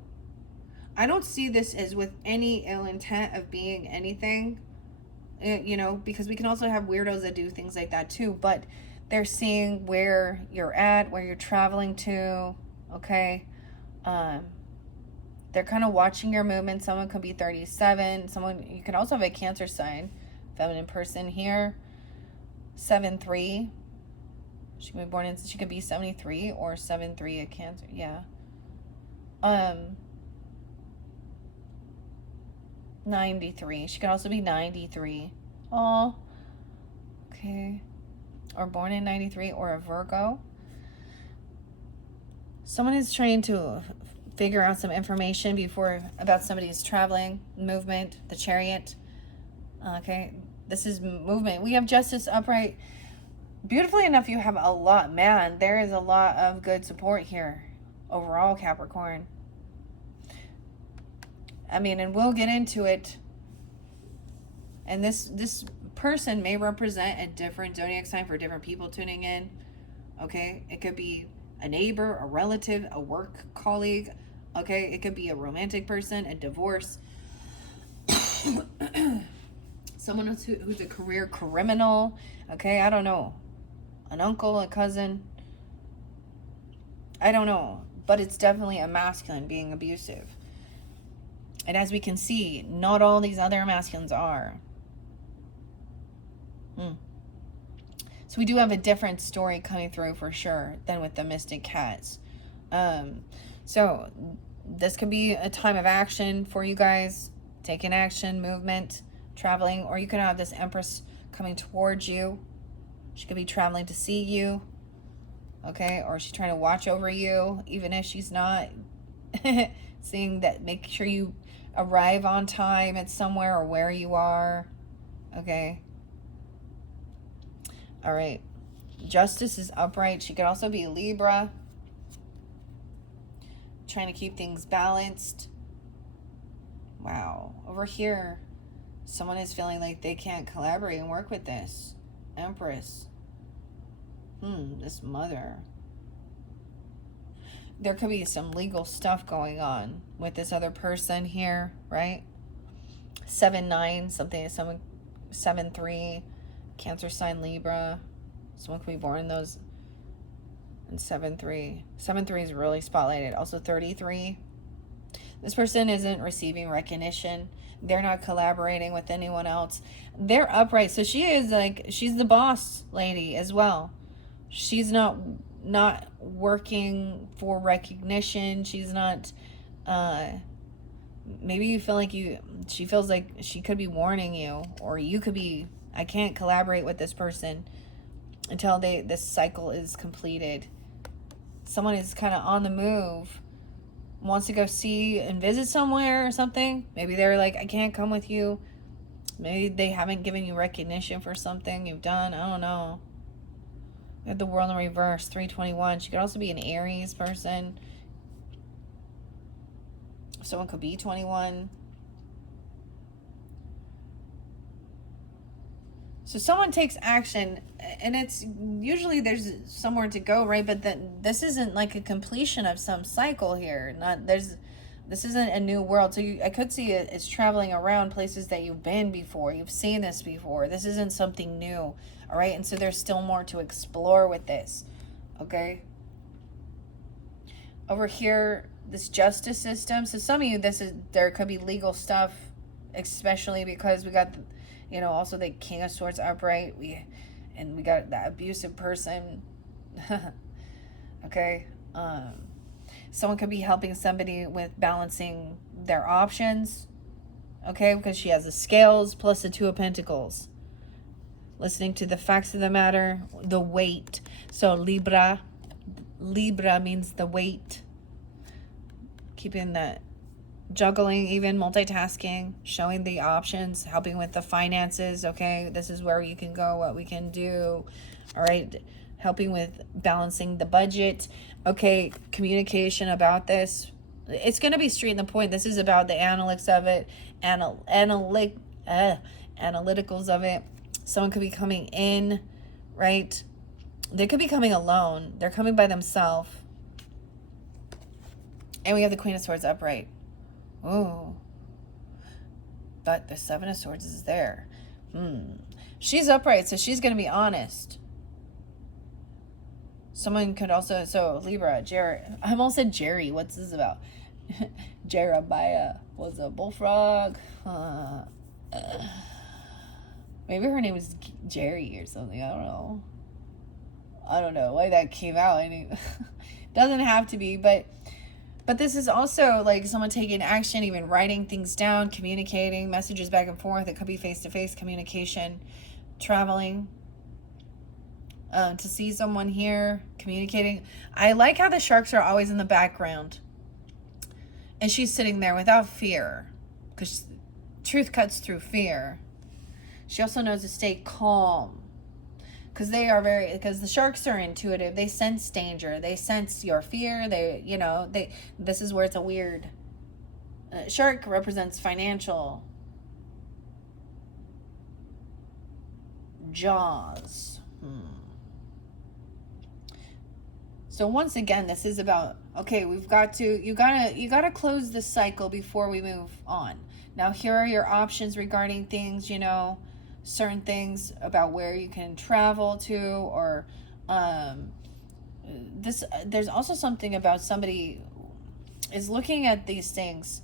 I don't see this as with any ill intent of being anything, you know, because we can also have weirdos that do things like that too, but they're seeing where you're at, where you're traveling to, okay? They're kind of watching your movement. Someone could be 37. Someone, you can also have a Cancer sign, feminine person here, 7-3. She could be born in, she could be 73 or 7-3 a Cancer, yeah. 93. She could also be 93. Oh, okay. Or born in 93 or a Virgo. Someone is trying to figure out some information about somebody's traveling, movement, the Chariot. Okay, this is movement. We have Justice upright. Beautifully enough, you have a lot. Man, there is a lot of good support here overall, Capricorn. I mean, and we'll get into it. And this person may represent a different zodiac sign for different people tuning in. Okay, it could be a neighbor, a relative, a work colleague. Okay, it could be a romantic person, a divorce. Someone who's a career criminal. Okay, I don't know. An uncle, a cousin. I don't know. But it's definitely a masculine being abusive. And as we can see, not all these other masculines are. So we do have a different story coming through for sure than with the Mystic Cats. So this could be a time of action for you guys. Taking action, movement, traveling. Or you could have this Empress coming towards you. She could be traveling to see you. Okay, or she's trying to watch over you, even if she's not. Seeing that, make sure you arrive on time at somewhere or where you are. Okay. All right. Justice is upright. She could also be Libra. Trying to keep things balanced. Wow. Over here, someone is feeling like they can't collaborate and work with this. Empress. This mother. There could be some legal stuff going on with this other person here, right? 7-9, something, 7-3, Cancer sign Libra. Someone could be born in those. And 7-3. 7-3 is really spotlighted. Also 33. This person isn't receiving recognition. They're not collaborating with anyone else. They're upright. So she is like, she's the boss lady as well. She's not working for recognition. She's not, maybe you feel like she feels like she could be warning you, or you could be, I can't collaborate with this person until this cycle is completed. Someone is kind of on the move, wants to go see and visit somewhere or something. Maybe they're like, I can't come with you. Maybe they haven't given you recognition for something you've done. I don't know. We have the World in reverse, 321. She could also be an Aries person. Someone could be 21. So someone takes action, and it's usually there's somewhere to go, right? But this isn't like a completion of some cycle here. This isn't a new world. So I could see it's traveling around places that you've been before. You've seen this before. This isn't something new, all right? And so there's still more to explore with this, okay? Over here, this justice system. So some of you, there could be legal stuff, especially because we got, also the King of Swords upright. We got the abusive person. Okay. Someone could be helping somebody with balancing their options, okay, because she has the scales plus the Two of Pentacles. Listening to the facts of the matter, the weight. So Libra means the weight. Keeping that, juggling, even multitasking, showing the options, helping with the finances, okay, this is where you can go, what we can do, all right, helping with balancing the budget, okay, communication about this. It's going to be straight in the point. This is about the analytics of it, analyticals of it. Someone could be coming in, right? They could be coming alone. They're coming by themselves. And we have the Queen of Swords upright. Oh, but the Seven of Swords is there. She's upright, so she's going to be honest. Someone could also, so Libra, Jerry. I almost said Jerry. What's this about? Jeremiah was a bullfrog. Maybe her name was Jerry or something. I don't know why that came out. Doesn't have to be, but this is also like someone taking action, even writing things down, communicating, messages back and forth. It could be face-to-face communication, traveling, to see someone here, communicating. I like how the sharks are always in the background. And she's sitting there without fear, because truth cuts through fear. She also knows to stay calm. Because the sharks are intuitive. They sense danger. They sense your fear. This is where it's a weird. Shark represents financial. Jaws. So once again, this is about, okay, you gotta close this cycle before we move on. Now, here are your options regarding things, certain things about where you can travel to, or there's also something about somebody is looking at these things,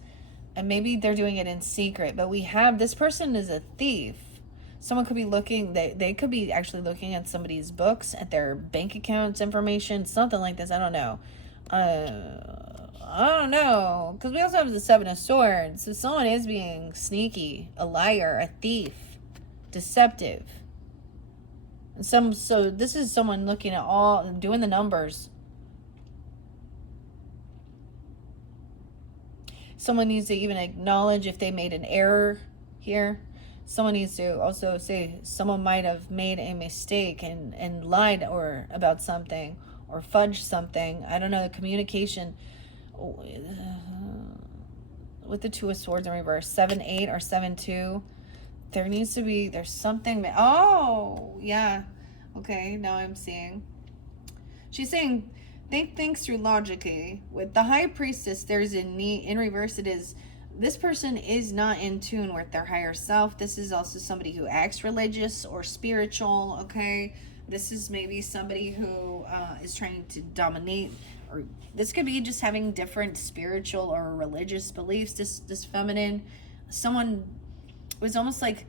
and maybe they're doing it in secret, but this person is a thief. Someone could be looking, they could be actually looking at somebody's books, at their bank accounts information, something like this. I don't know, because we also have the Seven of Swords. So someone is being sneaky, a liar, a thief, deceptive. So this is someone looking at all, doing the numbers. Someone needs to even acknowledge if they made an error here. Someone needs to also say someone might have made a mistake and lied about something or fudged something. I don't know, the communication with the Two of Swords in reverse, 7-8 or 7-2. There's something. Oh, yeah. Okay, now I'm seeing. She's saying, think things through logically. With the High Priestess, there's a need. In reverse, it is, this person is not in tune with their higher self. This is also somebody who acts religious or spiritual, okay? This is maybe somebody who is trying to dominate, or this could be just having different spiritual or religious beliefs. This feminine, it was almost like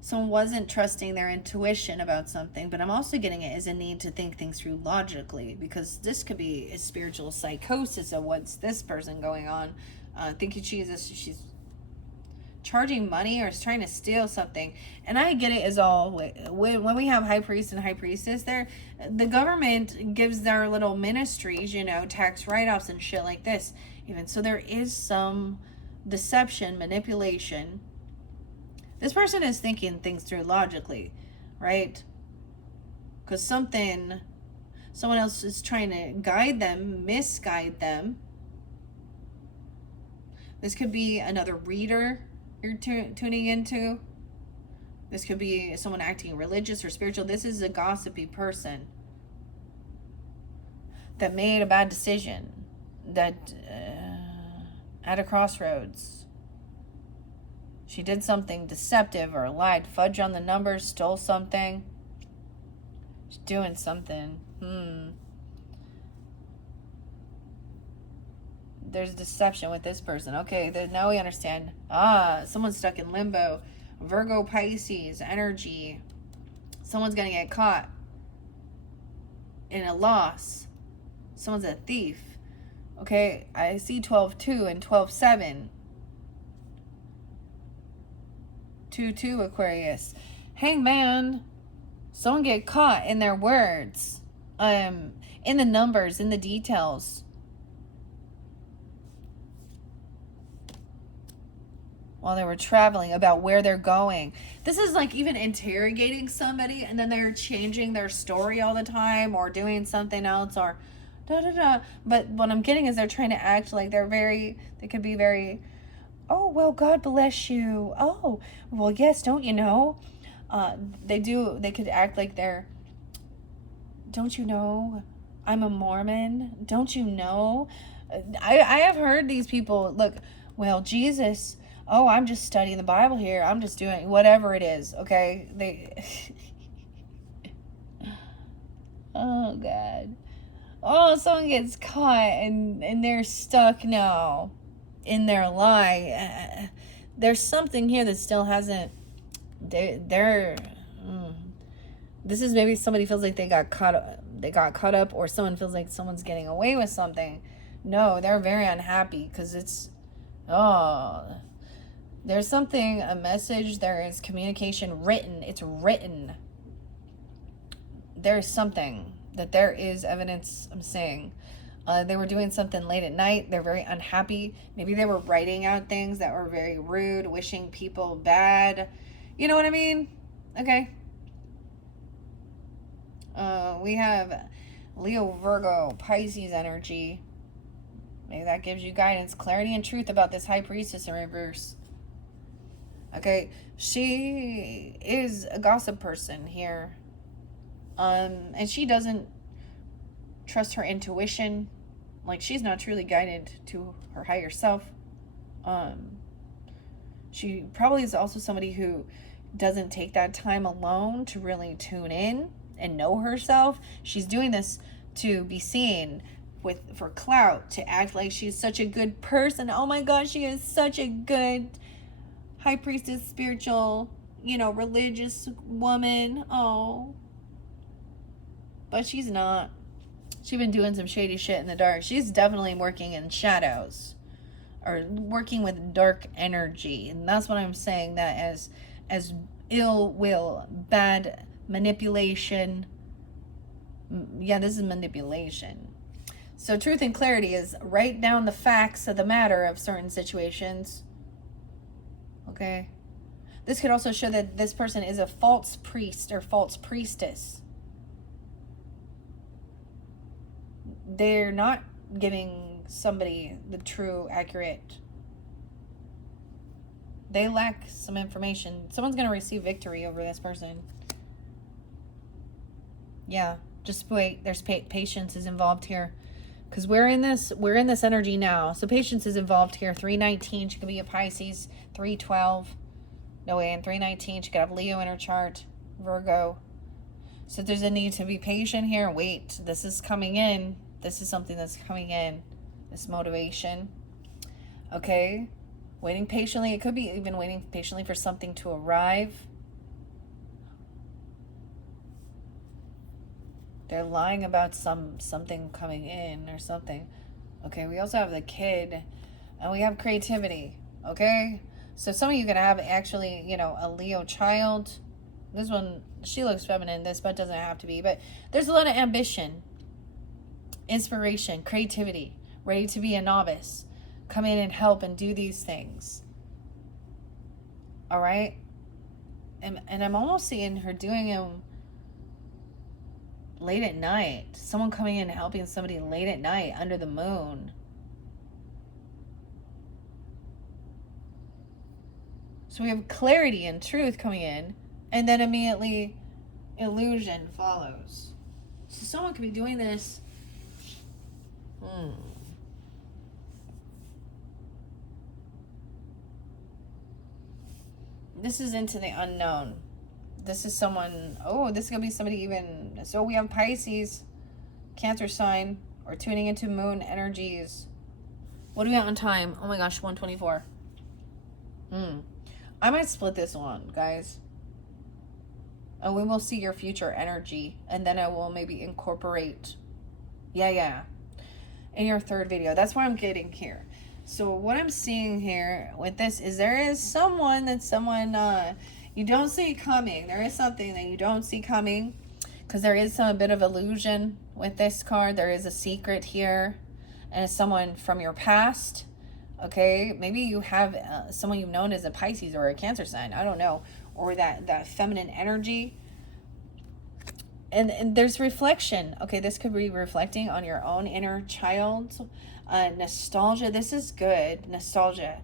someone wasn't trusting their intuition about something, but I'm also getting it as a need to think things through logically, because this could be a spiritual psychosis of what's this person going on. Thinking she's charging money or is trying to steal something. And I get it as all, when we have High Priest and High Priestess there, the government gives their little ministries, tax write-offs and shit like this. Even so, there is some deception, manipulation. This person is thinking things through logically, right? Because someone else is trying to guide them, misguide them. This could be another reader you're tuning into. This could be someone acting religious or spiritual. This is a gossipy person that made a bad decision, that at a crossroads. She did something deceptive or lied, fudge on the numbers, stole something. She's doing something. There's deception with this person. Okay, now we understand. Someone's stuck in limbo. Virgo, Pisces, energy. Someone's going to get caught in a loss. Someone's a thief. Okay, I see 12-2 and 12-7. 2-2 Aquarius. Hangman. Someone get caught in their words. In the numbers, in the details. While they were traveling, about where they're going. This is like even interrogating somebody and then they're changing their story all the time or doing something else or da da da. But what I'm getting is they're trying to act like they could be very, oh, well, God bless you. Oh, well, yes, don't you know? They could act like they're, don't you know, I'm a Mormon? Don't you know? I have heard these people, look, well, Jesus, oh, I'm just studying the Bible here. I'm just doing whatever it is, okay? Oh, God. Oh, someone gets caught and they're stuck now in their lie. There's something here that still hasn't, this is maybe somebody feels like they got caught up, or someone feels like someone's getting away with something. No, they're very unhappy because it's, there's something, a message, there is communication written. It's written. There's something that there is evidence, I'm saying. They were doing something late at night. They're very unhappy. Maybe they were writing out things that were very rude, wishing people bad. You know what I mean? Okay. We have Leo, Virgo, Pisces energy. Maybe that gives you guidance, clarity, and truth about this High Priestess in reverse. Okay, she is a gossip person here. And she doesn't trust her intuition. Like, she's not truly guided to her higher self. She probably is also somebody who doesn't take that time alone to really tune in and know herself. She's doing this to be seen for clout, to act like she's such a good person. Oh my God, she is such a good High Priestess, spiritual, religious woman. Oh. But she's not. She's been doing some shady shit in the dark. She's definitely working in shadows, or working with dark energy. And that's what I'm saying, that as ill will, bad manipulation. Yeah, this is manipulation. So truth and clarity is write down the facts of the matter of certain situations. Okay. This could also show that this person is a false priest or false priestess. They're not giving somebody the true, accurate. They lack some information. Someone's going to receive victory over this person. Yeah, just wait. There's patience is involved here. Because we're in this energy now. So patience is involved here. 319, she could be a Pisces. 312. No way, in 319, she could have Leo in her chart. Virgo. So there's a need to be patient here. Wait, this is coming in. This is something that's coming in. This motivation. Okay. Waiting patiently. It could be even waiting patiently for something to arrive. They're lying about something coming in or something. Okay, we also have the kid. And we have creativity. Okay? So some of you could have actually, a Leo child. This one, she looks feminine. This, but doesn't have to be. But there's a lot of ambition. Inspiration, creativity, ready to be a novice, come in and help and do these things. All right? And I'm almost seeing her doing them late at night. Someone coming in and helping somebody late at night under the moon. So we have clarity and truth coming in, and then immediately illusion follows. So someone could be doing this. This is into the unknown. This is someone, this is going to be somebody even, so we have Pisces, Cancer sign, or tuning into moon energies. What do we got on time? Oh my gosh, 124. I might split this one, guys. And we will see your future energy, and then I will maybe incorporate. Yeah. in your third video. That's what I'm getting here. So what I'm seeing here with this is there is someone you don't see coming. There is something that you don't see coming, because there is a bit of illusion with this card. There is a secret here, and it's someone from your past. Okay, maybe you have someone you've known as a Pisces or a Cancer sign. I don't know, or that feminine energy. And there's reflection. Okay, this could be reflecting on your own inner child. Nostalgia. This is good. Nostalgia.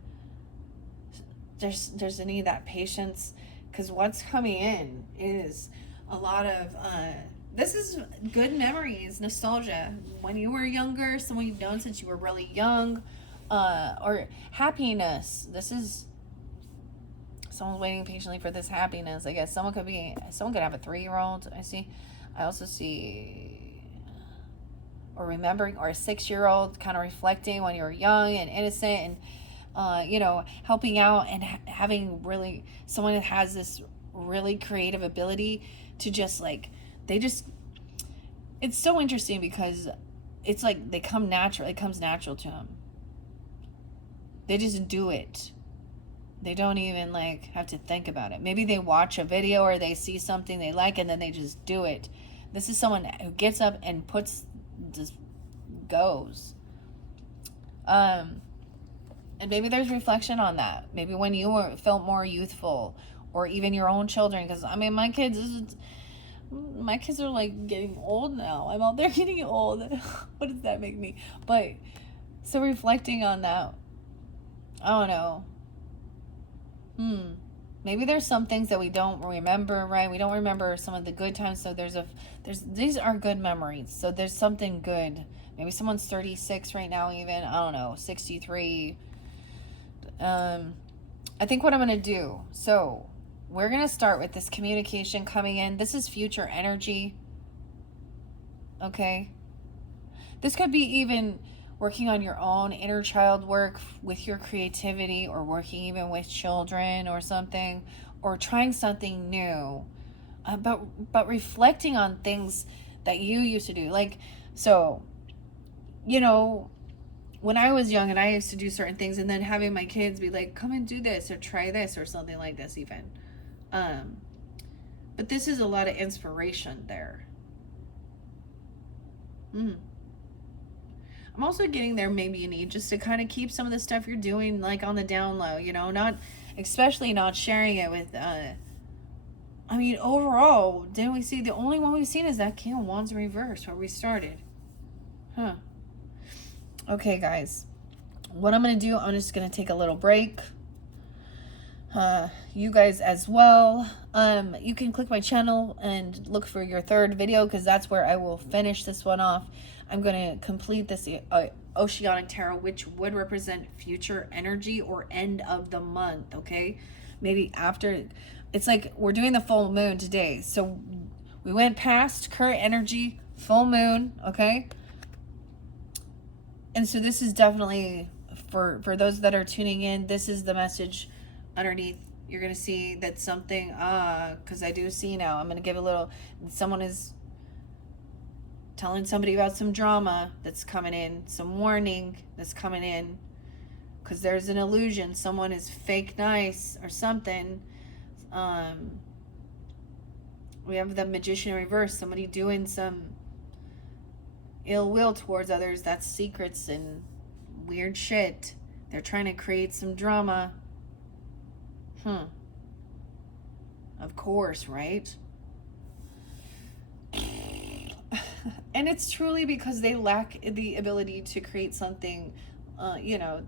There's a need that patience, because what's coming in is a lot of this is good memories, nostalgia. When you were younger, someone you've known since you were really young, or happiness. This is someone's waiting patiently for this happiness. I guess someone could have a 3-year-old. I also see, or remembering, or a 6-year-old kind of reflecting when you're young and innocent, and helping out, and having really someone that has this really creative ability to just it's so interesting, because it's like it comes natural to them. They just do it. They don't even have to think about it. Maybe they watch a video or they see something they like and then they just do it. This is someone who gets up and just goes. And maybe there's reflection on that. Maybe when you felt more youthful, or even your own children. Because, my kids are getting old now. I'm out there getting old. What does that make me? But, so reflecting on that, I don't know. Maybe there's some things that we don't remember, right? We don't remember some of the good times. So these are good memories. So there's something good. Maybe someone's 36 right now, even, I don't know, 63. I think what I'm going to do, so we're going to start with this communication coming in. This is future energy. Okay. This could be even working on your own inner child work with your creativity, or working even with children or something, or trying something new, but reflecting on things that you used to do. When I was young and I used to do certain things, and then having my kids be like, come and do this or try this or something like this even. But this is a lot of inspiration there. I'm also getting there, maybe you need just to kind of keep some of the stuff you're doing on the down low, especially not sharing it with, overall, didn't we see, the only one we've seen is that King of Wands reverse where we started. Okay, guys, what I'm going to do, I'm just going to take a little break. You guys as well. You can click my channel and look for your third video, because that's where I will finish this one off. I'm going to complete this Oceanic Tarot, which would represent future energy or end of the month, okay? Maybe after, it's like we're doing the full moon today. So we went past current energy, full moon, okay? And so this is definitely, for those that are tuning in, this is the message underneath. You're going to see that something, because I do see now, I'm going to give a little, someone is telling somebody about some drama that's coming in, some warning that's coming in, because there's an illusion. Someone is fake nice or something. We have the Magician in reverse, somebody doing some ill will towards others. That's secrets and weird shit. They're trying to create some drama. Of course, right? And it's truly because they lack the ability to create something, I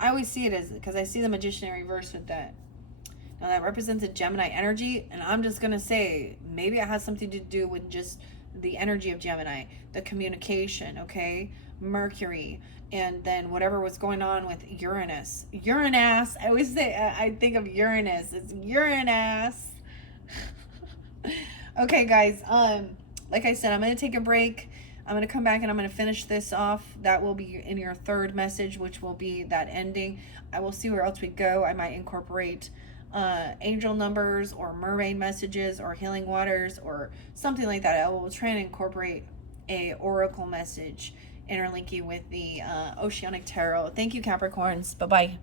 always see it as, because I see the Magician in reverse with that. Now that represents a Gemini energy, and I'm just going to say, maybe it has something to do with just the energy of Gemini, the communication, okay? Mercury, and then whatever was going on with Uranus. Uranus, I always say, I think of Uranus, it's Uranus. Okay, guys, like I said, I'm going to take a break. I'm going to come back and I'm going to finish this off. That will be in your third message, which will be that ending. I will see where else we go. I might incorporate angel numbers or mermaid messages or healing waters or something like that. I will try and incorporate a oracle message interlinking with the Oceanic Tarot. Thank you, Capricorns. Bye-bye.